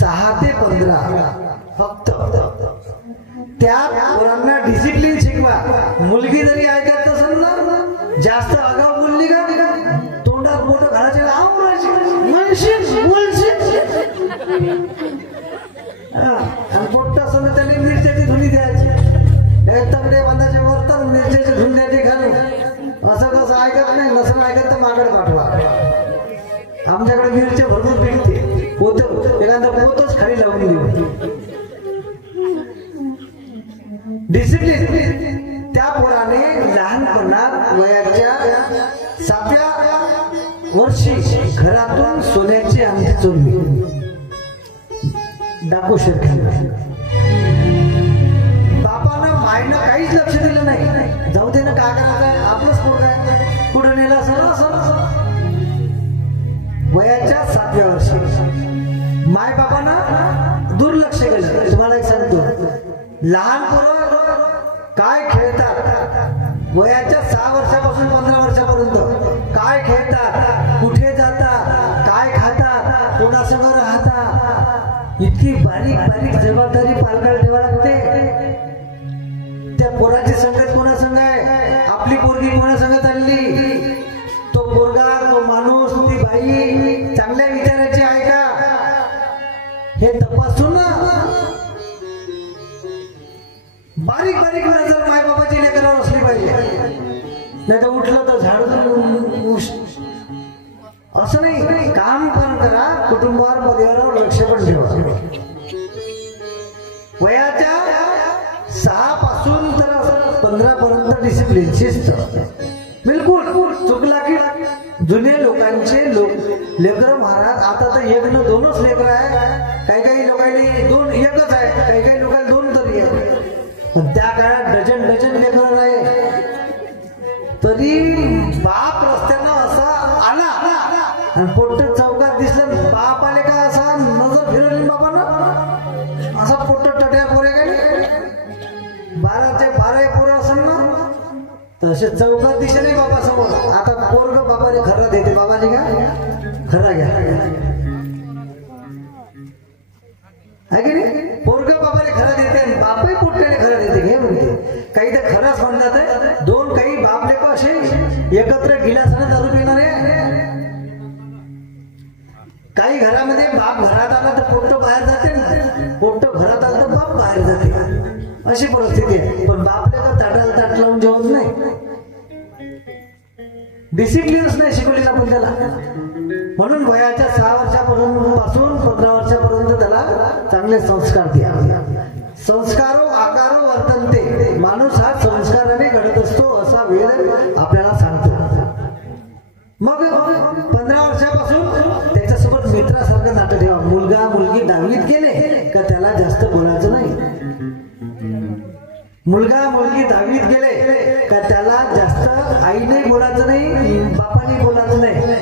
6 ते 15 फक्त. त्या पोरांना डिसिप्लिन शिकवा. मुलगी जरी ऐकत असेल ना जास्त आगाऊ बोलली का तोंडात मोठं घालायचे आणि पोट्ट असं ना त्याने मिरच्याची धुनी द्यायची. तगडे बांधाचे वरतात मिरच्याची धुनी द्यायची घालून. असं कसं ऐकत नाही नसं ऐकत तर मागड पाठवा. आमच्याकडे मिरच्या भरपूर पिकते पोत एखादा पोतच खाली लावून देऊ. डिसिप्लिन. त्या पोराने लहानपणात वयाच्या 7व्या वर्षी घरातून सोन्याची अंगठी चोरली. डाकू शेरखान. बापानं मायनं काहीच लक्ष दिलं नाही. जाऊ दे ना काय करायचं आपलंच पोरग आहे पुढे नेला सरळ. वयाच्या 7व्या वर्षी माय बापानं दुर्लक्ष केलं. तुम्हाला एक सांगतो लहान पोरं काय खेळतात वयाच्या 6 वर्षापासून 15 वर्षापर्यंत काय खेळतात कुठे जातात काय खातात कोणासंग राहतात इतकी बारीक बारीक जबाबदारी पालकाला ठेवा लागते. त्या पोराची संगत कोणासंग आहे आपली पोरगी कोणासंग चालली तो पोरगा तो माणूस ती बाई चांगल्या विचाराची आहे का हे तपासून बारीक बारीक नजर माय बाबाची लेकरावर असली पाहिजे. नाही तर उठलं तर झाड असं नाही, काम पण करा, कुटुंबावर परिवारावर लक्ष पण ठेवा. वयाच्या 6 पासून तर 15 पर्यंत डिसिप्लिन, शिस्त बिलकुल. चुकला की जुने लोकांचे लेकर महाराज, आता तर एक न दोनच लेकर आहे, काही काही लोकांनी दोन एकच आहे, काही काही लोकांना दोन तरी आहे. पण त्या काळात डझन डझन लेकर आहे. तरी बाप रस्त्यानं असा आला आणि पोट्ट चौकात दिसलं, बाप आले का असा नजर फिरवली बाबानं, असा पोट्ट टट्या पोरे काय 12चे 12 पोरं असेल ना, तसे चौकात दिसे नाही बाबा समोर. आता पोरग बाबाने खरा देते, बाबाने का खरा घ्या आहे की नाही. पोरग बाबाने खरा देते, बापही पोट्ट्याने खरा देते, घे म्हणते. काही तर खरंच म्हणतात, दोन काही बाप लेक असे एकत्र गिलासाने दारू पिणारे. काही घरामध्ये बाप घरात आला तर पोट्ट बाहेर जाते ना, पोट्ट घरात आला तर बाप बाहेर जाते, अशी परिस्थिती आहे. पण बाप लेकर ताटाला ताट लावून जेवत नाही, डिसिप्लिनच नाही शिकवलेला पण त्याला. म्हणून वयाच्या 6 वर्षापासून 15 वर्षापर्यंत त्याला चांगले संस्कार द्या. संस्कारो आकारो वर्तनते, माणूस हा संस्काराने घडत असतो असा वेद आपल्याला सांगतो. मग 15 वर्षापासून त्याच्यासोबत मित्रासारखं नातं ठेवा. मुलगा मुलगी 10वीत गेले का त्याला जास्त बोलायचं नाही. मुलगा मुलगी 10वीत गेले का त्याला जास्त आईने बोलायचं नाही, बापाने बोलायचं नाही.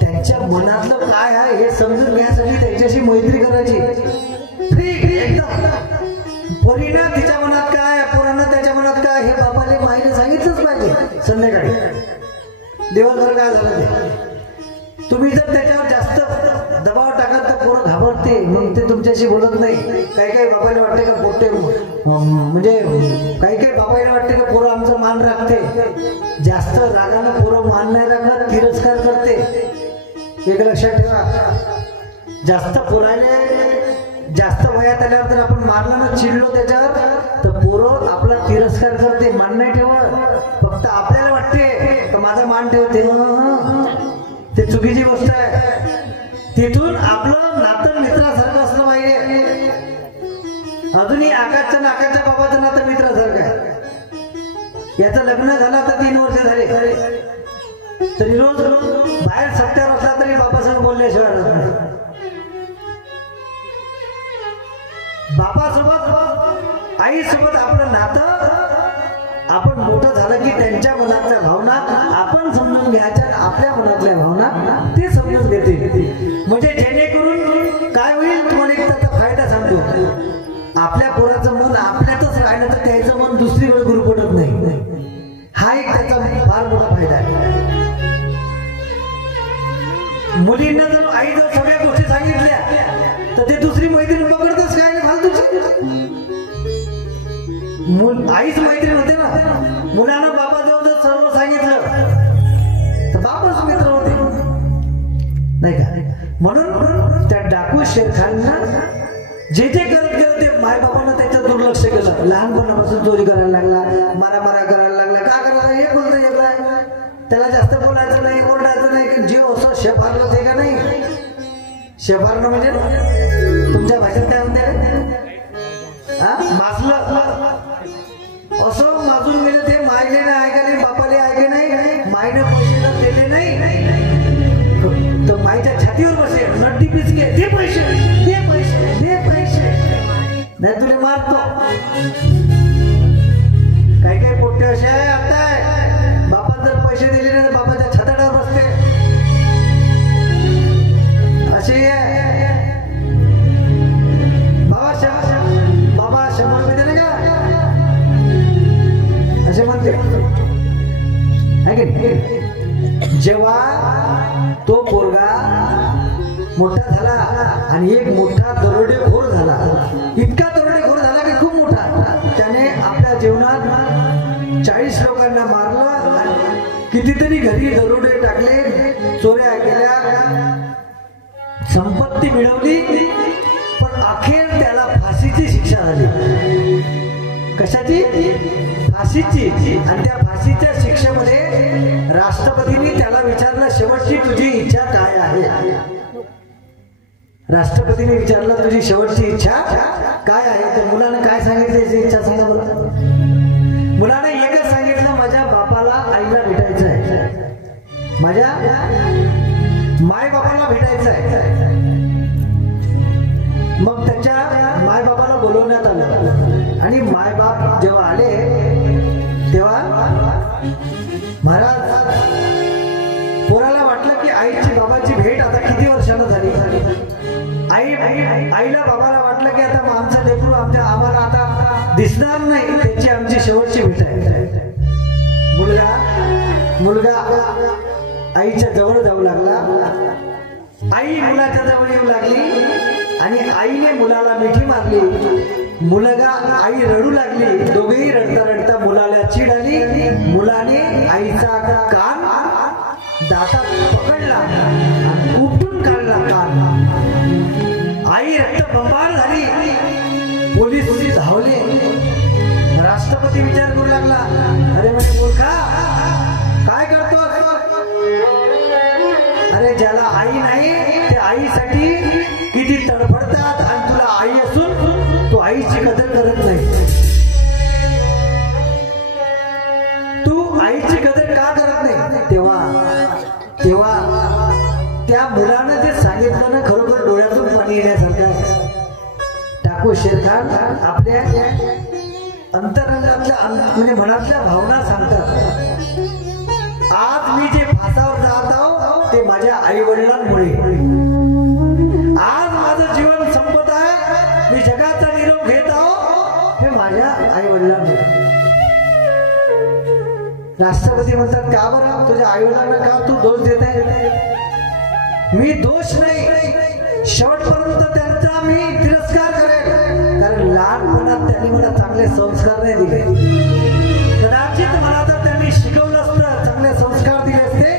त्यांच्या मनातलं काय आहे हे समजून घ्यायसाठी त्यांच्याशी मैत्री करायची. एकदम पोरीना तिच्या मनात काय, पोरांना त्याच्या मनात काय हे बापाने माईने सांगितलंच पाहिजे. संध्याकाळी दिवसभर काय झालं ते तुम्ही जर त्याच्यावर जास्त दबाव टाकत तर पोरं घाबरते, मग ते तुमच्याशी बोलत नाही. काही काही बाबाला वाटते का पोट्टे म्हणजे काही काही बाबाला वाटते का पोरं आमचा मान राखते. जास्त रागानं पोरं मान नाही राखत, तिरस्कार करते. एक लक्षात ठेवा, जास्त पोराले जास्त वयात आल्यावर जर आपण मारलं ना, चिडलो त्याच्यावर तर पोरं आपला तिरस्कार करते, मान नाही ठेवत. फक्त आपल्याला वाटते माझा मान ठेवते, ते चुकीची गोष्ट आहे. तिथून आपलं नातं मित्रासारखं असलं पाहिजे. अजूनही आकाशच्या नाकाच्या बाबाचं नातं मित्रासारखं आहे. याचं लग्न झालं तर 3 वर्ष झाले, तरी रोज बाहेर सत्यावर असला तरी बाबासंग बोलल्याशिवाय राहत नाही. बाबासोबत आईसोबत आपलं नातं, आपण मोठं झालं की त्यांच्या मनातल्या भावना आपण समजून घ्यायच्या, आपल्या मनातल्या भावना ते समजून घेते. म्हणजे जेणेकरून काय होईल, तुम्हाला एक त्याचा फायदा सांगतो. आपल्या पोराचं मन आपल्यातच राहिलं तर त्याचं मन दुसरीकडे गुरफटत नाही. हा एक त्याचा फार मोठा फायदा आहे. मुलींना जर आई जर सगळ्या गोष्टी सांगितल्या तर ते दुसरी मैत्रीण पकडतच काय नाही फालतूची. आईच मैत्रीण होते ना. मुलांना बाबा जवळ जर सर्व सांगितलं तर बाबाच मित्र होते नाही का. म्हणून त्या डाकू शेरखानना जे जे करत गेलं ते मायबापानं त्याच्यात दुर्लक्ष केलं. लहानपणापासून चोरी करायला लागला, मारामारा करायला लागला. का करायला, हे बोलतो एकला, त्याला जास्त बोलायचं नाही, ओरडायचं नाही. जे असं शेफारलं ते का नाही, शेफारणं म्हणजे तुमच्या भाषेत काय म्हणते, माजलं असं माजून गेलं. ते मायले नाही ऐकाले, बापाले ऐके नाही, मायने पैसे दिले नाही तर माईच्या छातीवर बसे, नड्डी पिचके, दे पैसे दे पैसे दे पैसे, नाही तुला मारतो. काही काही पोट्टे असे आहे आता, बापात जर पैसे दिले नाही बापाच्या छाताडावर बसते. असे बाबा 100 रुपये दिले का असे म्हणते. जेव्हा तो पोरगा मोठा झाला आणि एक मोठा दरोडेखोर झाला, इतका दरोडेखोर झाला की खूप मोठा, त्याने आपल्या जीवनात 40 लोकांना मारलं, कितीतरी घरी दरोडे टाकले, चोऱ्या केल्या, संपत्ती मिळवली. पण अखेर त्याला फाशीची शिक्षा झाली. कशाची? फाशीची. आणि त्या फाशीच्या शिक्षेमध्ये राष्ट्रपतींनी त्याला विचारलं, शेवटची तुझी इच्छा काय आहे? राष्ट्रपतीने विचारलं, तुझी शेवटची इच्छा काय आहे? तर मुलाने काय सांगितलं? याची इच्छा सांगा बरं. मुलाने एकच सांगितलं, माझ्या बापाला आईला भेटायचं आहे, माझ्या माय बापाला भेटायचं आहे. मग त्याच्या माय बापाला बोलवण्यात आलं आणि माय बाप जेव्हा आले तेव्हा महाराज पोराला वाटलं की आईची बाबाची भेट आता किती वर्षानं झाली. आईला बाबाला वाटलं की आता आमचा लेकरू आम्हाला आता दिसणार नाही, त्याची आमची शेवटची भेट आहे. मुलगा आईच्या जवळ जाऊ लागला, आई मुलाच्या जवळ येऊ लागली आणि आईने मुलाला मिठी मारली. मुलगा आई रडू लागली, दोघेही रडता रडता मुलाला चीड आली. मुलाने आईचा कान दातात पकडला आणि उपटून काढला कान. आई रक्तबंबाळ झाली. पोलीस धावले. राष्ट्रपती विचार करू लागला, अरे म्हणजे मूर्खा काय करतो? अरे ज्याला आई नाही ते आईसाठी किती तडफडतात आणि तुला आई असून तू आईची कदर करत नाही. तू आईची कदर का करत नाही? तेव्हा त्या मुलानं जे सांगितलं ना, खरोखर डोळ्यातून पाणी येण्यासारखं. टाकू शेरखान आपल्या अंतरंगातल्या म्हणजे मनातल्या भावना सांगतात. आज मी जे फासावर जात आहो ते माझ्या आई वडिलांमुळे. आज माझं जीवन संपत आहे, मी जगाचा निरोप घेत आहो हे माझ्या आई वडिलांमुळे. राष्ट्रपती म्हणतात, का बरं तुझ्या आई वडिलांना का तू दोष देत आहे? मी दोष नाही, शेवटपर्यंत त्यांचा मी तिरस्कार करेन, कारण लहानपणात त्यांनी मला चांगले संस्कार नाही दिले. कदाचित मला तर त्यांनी शिकवलं असतं, चांगले संस्कार दिले असते,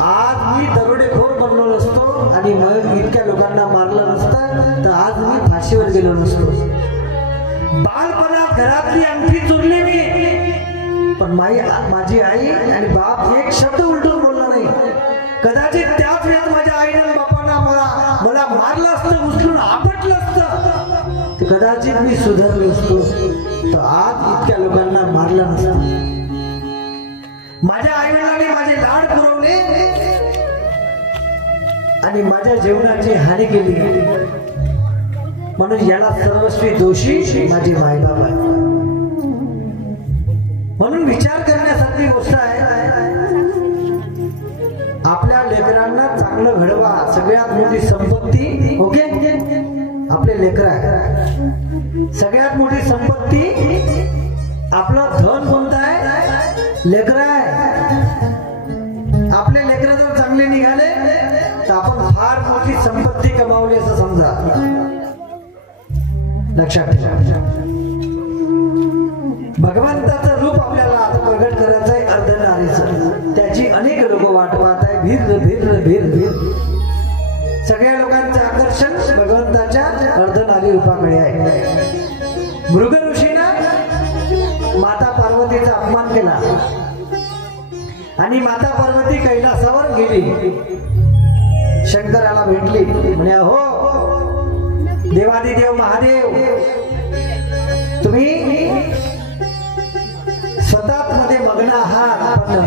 आज मी दरोडेखोर बनलो नसतो आणि मग इतक्या लोकांना मारलं नसतं, तर आज मी फाशीवर गेलो नसतो. बालपणात घरातली अंगठी चुरली मी, पण माझी आई आणि बाप एक शब्द उलटून बोलला नाही. कदाचित त्याच वेळात माझ्या आईने बापांना मला मारलं असतं, उचलून आपटलं असतं, तर कदाचित मी सुधारलो असतो, तर आज इतक्या लोकांना मारलं नसतं. माझ्या आई वडिलांनी माझे लाड पुरवले आणि माझ्या जीवनाची हानी केली, म्हणून याला सर्वस्वी दोषी माझी मायबाप आहे. म्हणून विचार करण्यासारखी गोष्ट आहे. आपल्या लेकरांना चांगलं घडवा, सगळ्यात मोठी संपत्ती ओके आपले लेकर आहे. सगळ्यात मोठी संपत्ती आपलं धन कोणतं आहे? लेकर आहे. आपले लेकर जर चांगले निघाले तर आपण फार मोठी संपत्ती कमावली असं समजा. लक्षात ठेवा, भगवंताचं रूप आपल्याला आता प्रगट करायचं आहे अर्धनारीचं. त्याची अनेक लोक वाट पाहत आहे. भीर सगळ्या लोकांचे आकर्षण भगवंताच्या अर्धनारी रूपाकडे आहे. मृग ऋषीनं माता पार्वतीचा अपमान केला आणि माता पार्वती कैलासावर गेली, शंकराला भेटली. म्हणे, हो देवादिदेव महादेव, तुम्ही स्वतःच मध्ये मग्न आहात, पण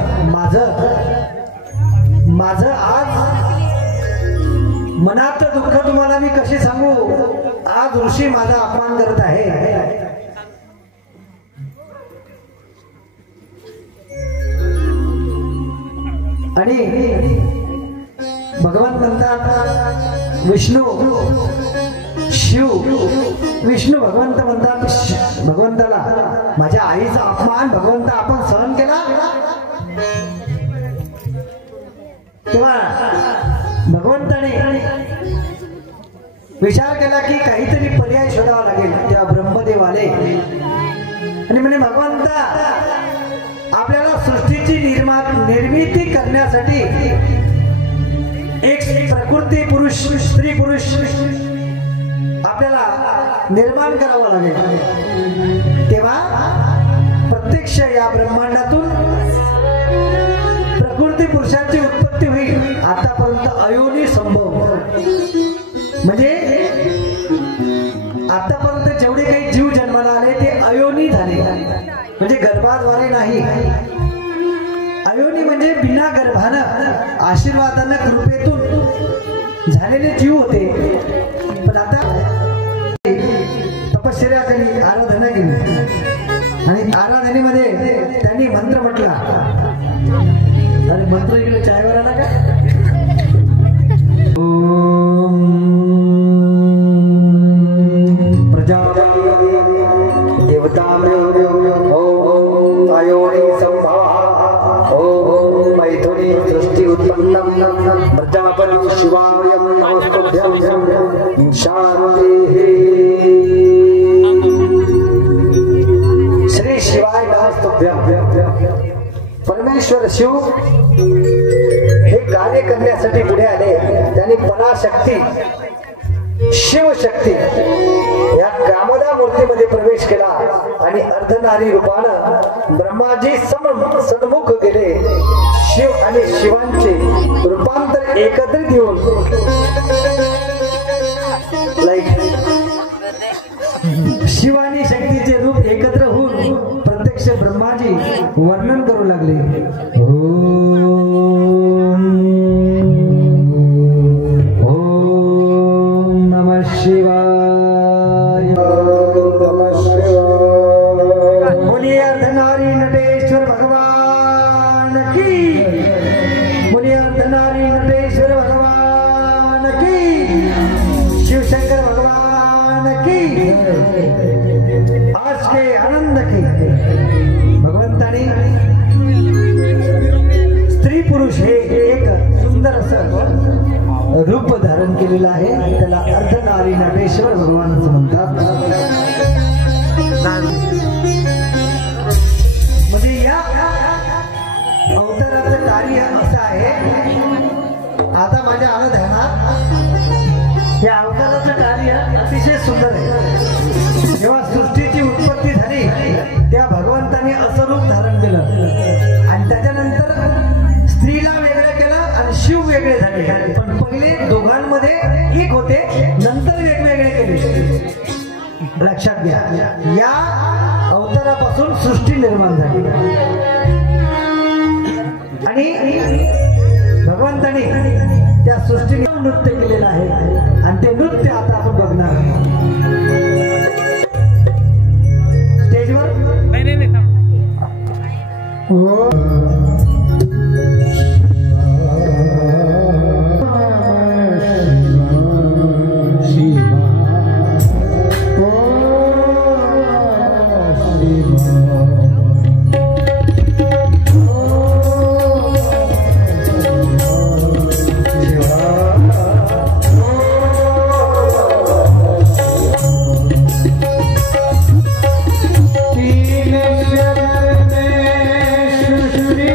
माझं आज मनात दुःख तुम्हाला मी कशी सांगू. आज ऋषी माझा अपमान करत आहे. आणि भगवान म्हणतात, विष्णू भगवंत म्हणतात भगवंताला, माझ्या आईचा अपमान भगवंत आपण सहन केला. तेव्हा भगवंताने विचार केला की काहीतरी पर्याय शोधावा लागेल. तेव्हा ब्रह्मदेव आले आणि म्हणे, भगवंता आपल्याला सृष्टीची निर्मिती करण्यासाठी एक प्रकृती पुरुष स्त्री पुरुष आपल्याला निर्माण करावं लागेल. तेव्हा प्रत्यक्ष या ब्रह्मांडातून आतापर्यंत जेवढे काही जीव जन्माला आले ते अयोनी झाले, म्हणजे गर्भाद्वारे नाही. अयोनी म्हणजे बिना गर्भानं आशीर्वादानं कृपेतून झालेले जीव होते. पण आता तपश्चर्या केली, आराधना केली आणि आराधनेमध्ये त्यांनी मंत्र म्हटला. अरे मंत्र इकडे चायवर आला का? ओम प्रजापती देवताभ्यो ओम अयोनि संभव ओम मैथुनी सृष्टि उत्पन्नम प्रजापति शिवाय नमस्तुभ्यं शांति. श्री शिवाय नमस्तुभ्यं. परमेश्वर शिव हे कार्य करण्यासाठी पुढे आले. त्यांनी पराशक्ती शिवशक्ती या कामदा मूर्तीमध्ये प्रवेश केला आणि अर्धनारी रूपानं ब्रह्माजी सन्मुख गेले. शिव आणि शिवांचे रूपांतर एकत्रित येऊन शिव आणि शक्तीचे रूप एकत्र होऊन प्रत्यक्ष ब्रह्माजी वर्णन करू लागले. ओम नमः शिवाय. बोलिए अर्धनारी नटेश्वर भगवान की. बोलिए अर्धनारी नटेश्वर भगवान की. शिवशंकर भगवान की. आज के आनंद के भगवंतानी स्त्री पुरुष हे एक सुंदर असं रूप धारण केलेलं आहे. त्याला अर्धनारी नटेश्वर भगवान असं म्हणतात. म्हणजे या अवताराचं कार्य असं आहे. आता माझ्या आलं ध्यानात या अवताराचं कार्य अतिशय सुंदर आहे. जेव्हा सृष्टीची उत्पत्ती झाली त्या भगवंताने असं रूप धारण केलं आणि त्याच्यानंतर स्त्रीला वेगळं केलं आणि शिव वेगळे झाले. पण पहिले दोघांमध्ये एक होते, नंतर वेगवेगळे केले. लक्षात घ्या, या अवतारापासून सृष्टी निर्माण झाली आणि भगवंताने त्या सृष्टीने नृत्य केलेलं आहे आणि ते नृत्य आता आपण बघणार स्टेजवर. श्री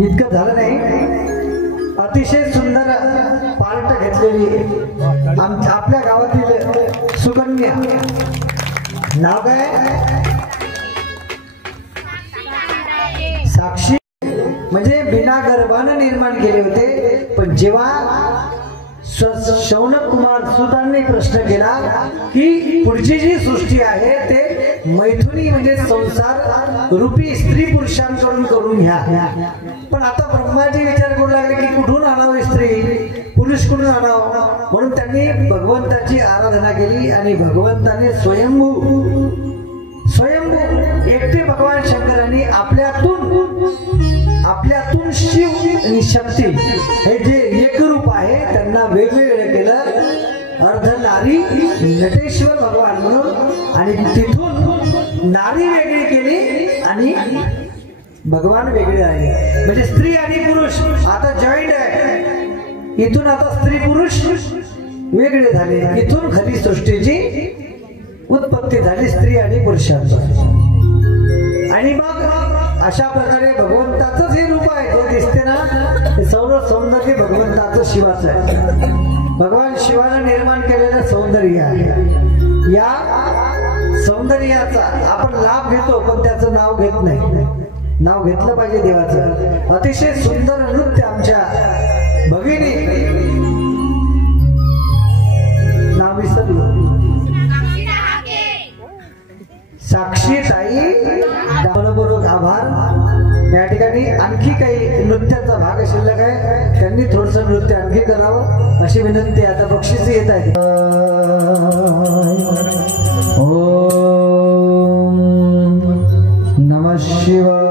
इतकं झालं नाही, अतिशय सुंदर पार्ट घेतलेली आपल्या गावातील सुकन्या, नाव काय? साक्षी. म्हणजे बिना गर्भानं निर्माण केले होते, पण जेव्हा शौनक कुमार सुतांनी प्रश्न केला की पुढची जी सृष्टी आहे ते मैथुनी म्हणजे संसार रूपी स्त्री पुरुषांकडून करून घ्या, पण आता ब्रह्माजी विचार करू लागले की कुठून आणावं स्त्री, पुरुष कुठून आणावं, म्हणून त्यांनी भगवंताची आराधना केली आणि भगवंताने स्वयंभू एकटे भगवान शंकरांनी आपल्यातून शिव आणि शक्ती हे जे एकरूप आहे त्यांना वेगवेगळं केलं, अर्धनारी नटेश्वर भगवान म्हणून, आणि तिथून नारी वेगळी केली आणि भगवान वेगळे आहे. म्हणजे स्त्री आणि पुरुष आता जॉईंट आहे, इथून आता स्त्री पुरुष वेगळे झाले, इथून खरी सृष्टीची उत्पत्ती झाली स्त्री आणि पुरुषांचं. आणि मग अशा प्रकारे भगवंताचंच हे रूप आहे, जे दिसते ना ते सर्व सौंदर्य भगवंताचं शिवाचं आहे. भगवान शिवानं निर्माण केलेलं सौंदर्य आहे. या सौंदर्याचा आपण लाभ घेतो, पण त्याचं नाव घेत नाही. नाव घेतलं पाहिजे देवाचं. अतिशय सुंदर नृत्य आमच्या भगिनी, नाव विसरलो, साक्षी ताई, बरोबर आभार. या ठिकाणी आणखी काही नृत्याचा भाग शिल्लक आहे, त्यांनी थोडस नृत्य आणखी करावं अशी विनंती. आता बक्षीस येत आहे. ओम नमः शिवाय.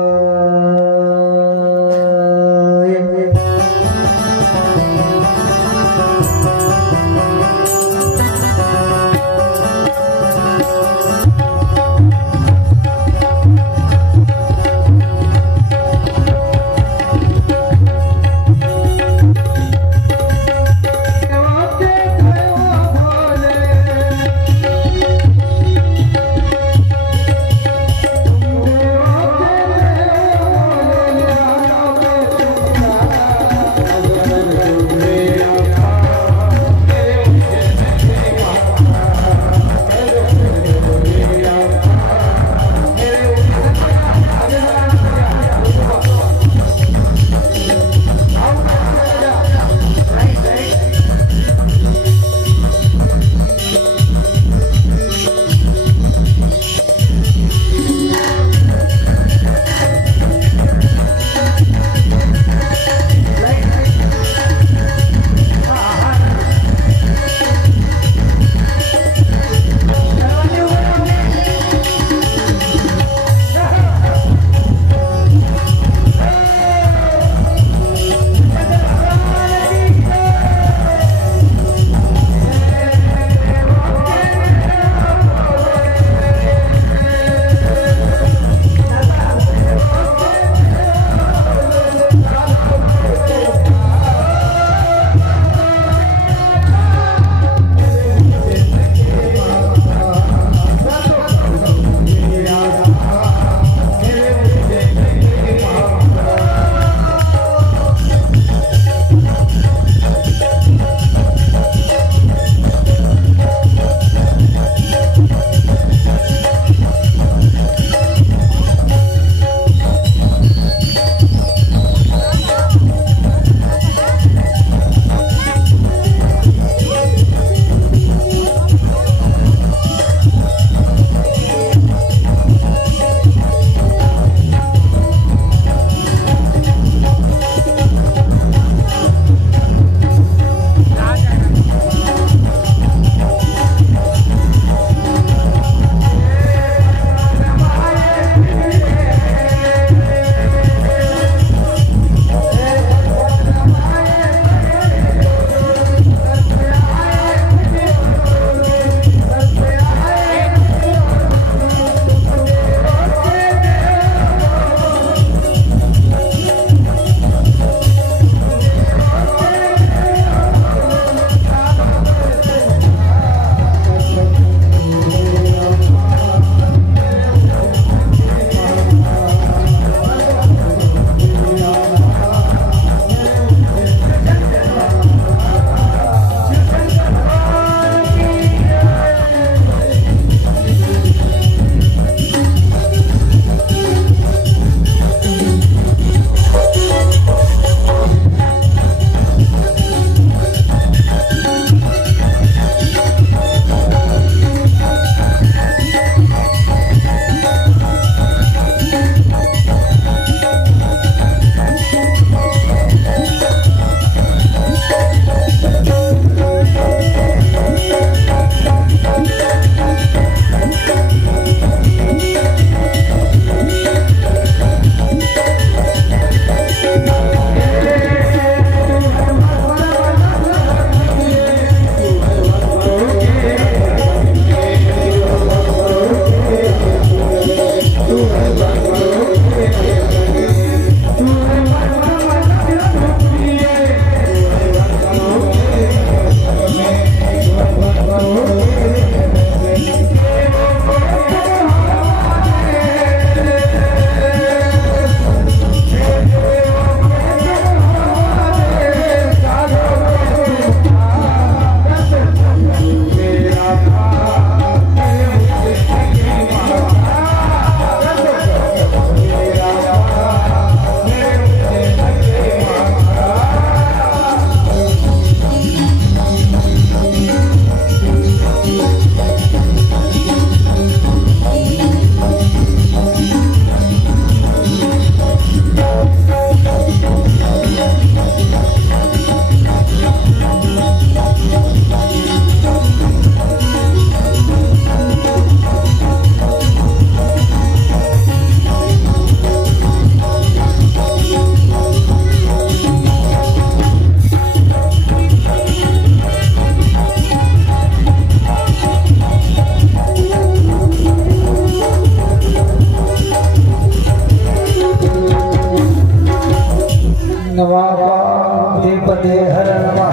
ते पदे हर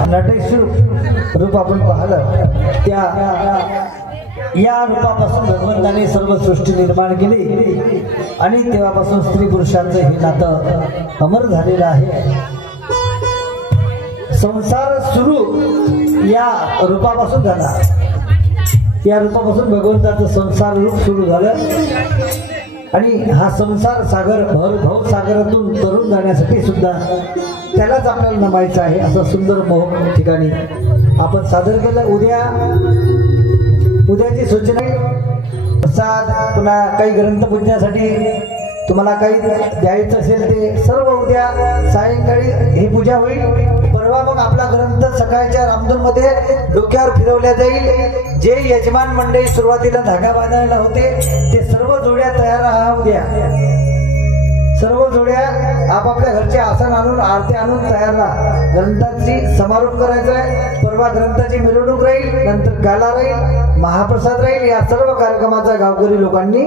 नटेश्वर रूप आपण पाहिलं त्या या रूपापासून भगवंताने सर्व सृष्टी निर्माण केली आणि तेव्हापासून स्त्री पुरुषांचं हे नातं अमर झालेलं आहे. संसार सुरू या रूपापासून झाला. या रूपापासून भगवंताचं संसार रूप सुरू झालं आणि हा संसार सागर भव सागरातून तरुण जाण्यासाठी सुद्धा त्यालाच आपल्याला नमायचं आहे. असं सुंदर मोह ठिकाणी आपण सादर केलं. उद्याची सूचना प्रसाद पुन्हा काही ग्रंथ पूजण्यासाठी तुम्हाला काही द्यायचं असेल ते सर्व उद्या सायंकाळी ही पूजा होईल. परवा मग आपला ग्रंथ सकाळच्या रामधूनमध्ये डोक्यावर फिरवल्या जाईल. जे यजमान मंडळी सुरुवातीला धागा बांधायला होते ते सर्व जोड्या तयार राहा. उद्या सर्व जोड्या आपापल्या घरचे आसन आणून आरती आणून तयार राहा. ग्रंथाची समारोप करायचा आहे. परवा ग्रंथाची मिरवणूक राहील, नंतर गाला राहील, महाप्रसाद राहील. या सर्व कार्यक्रमाचा गावकरी लोकांनी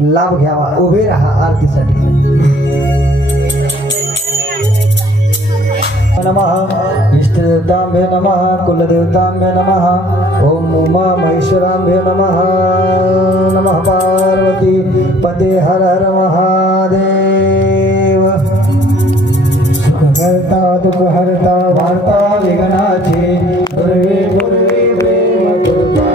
लाभ घ्यावा. उभे राहा आरतीसाठी. नमः इष्टदेवताभ्यो नमः कुलदेवताभ्यो नमः ओम उमा महेश्वराभ्यो नमः. नमः पार्वती पते हर हर महादेव. सुखहर्ता दुःखहर्ता वार्ता विघ्नाची पूर्वे पूर्वे प्रेम कृपा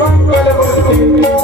मंगल मूर्ति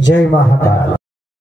जय महाकाल.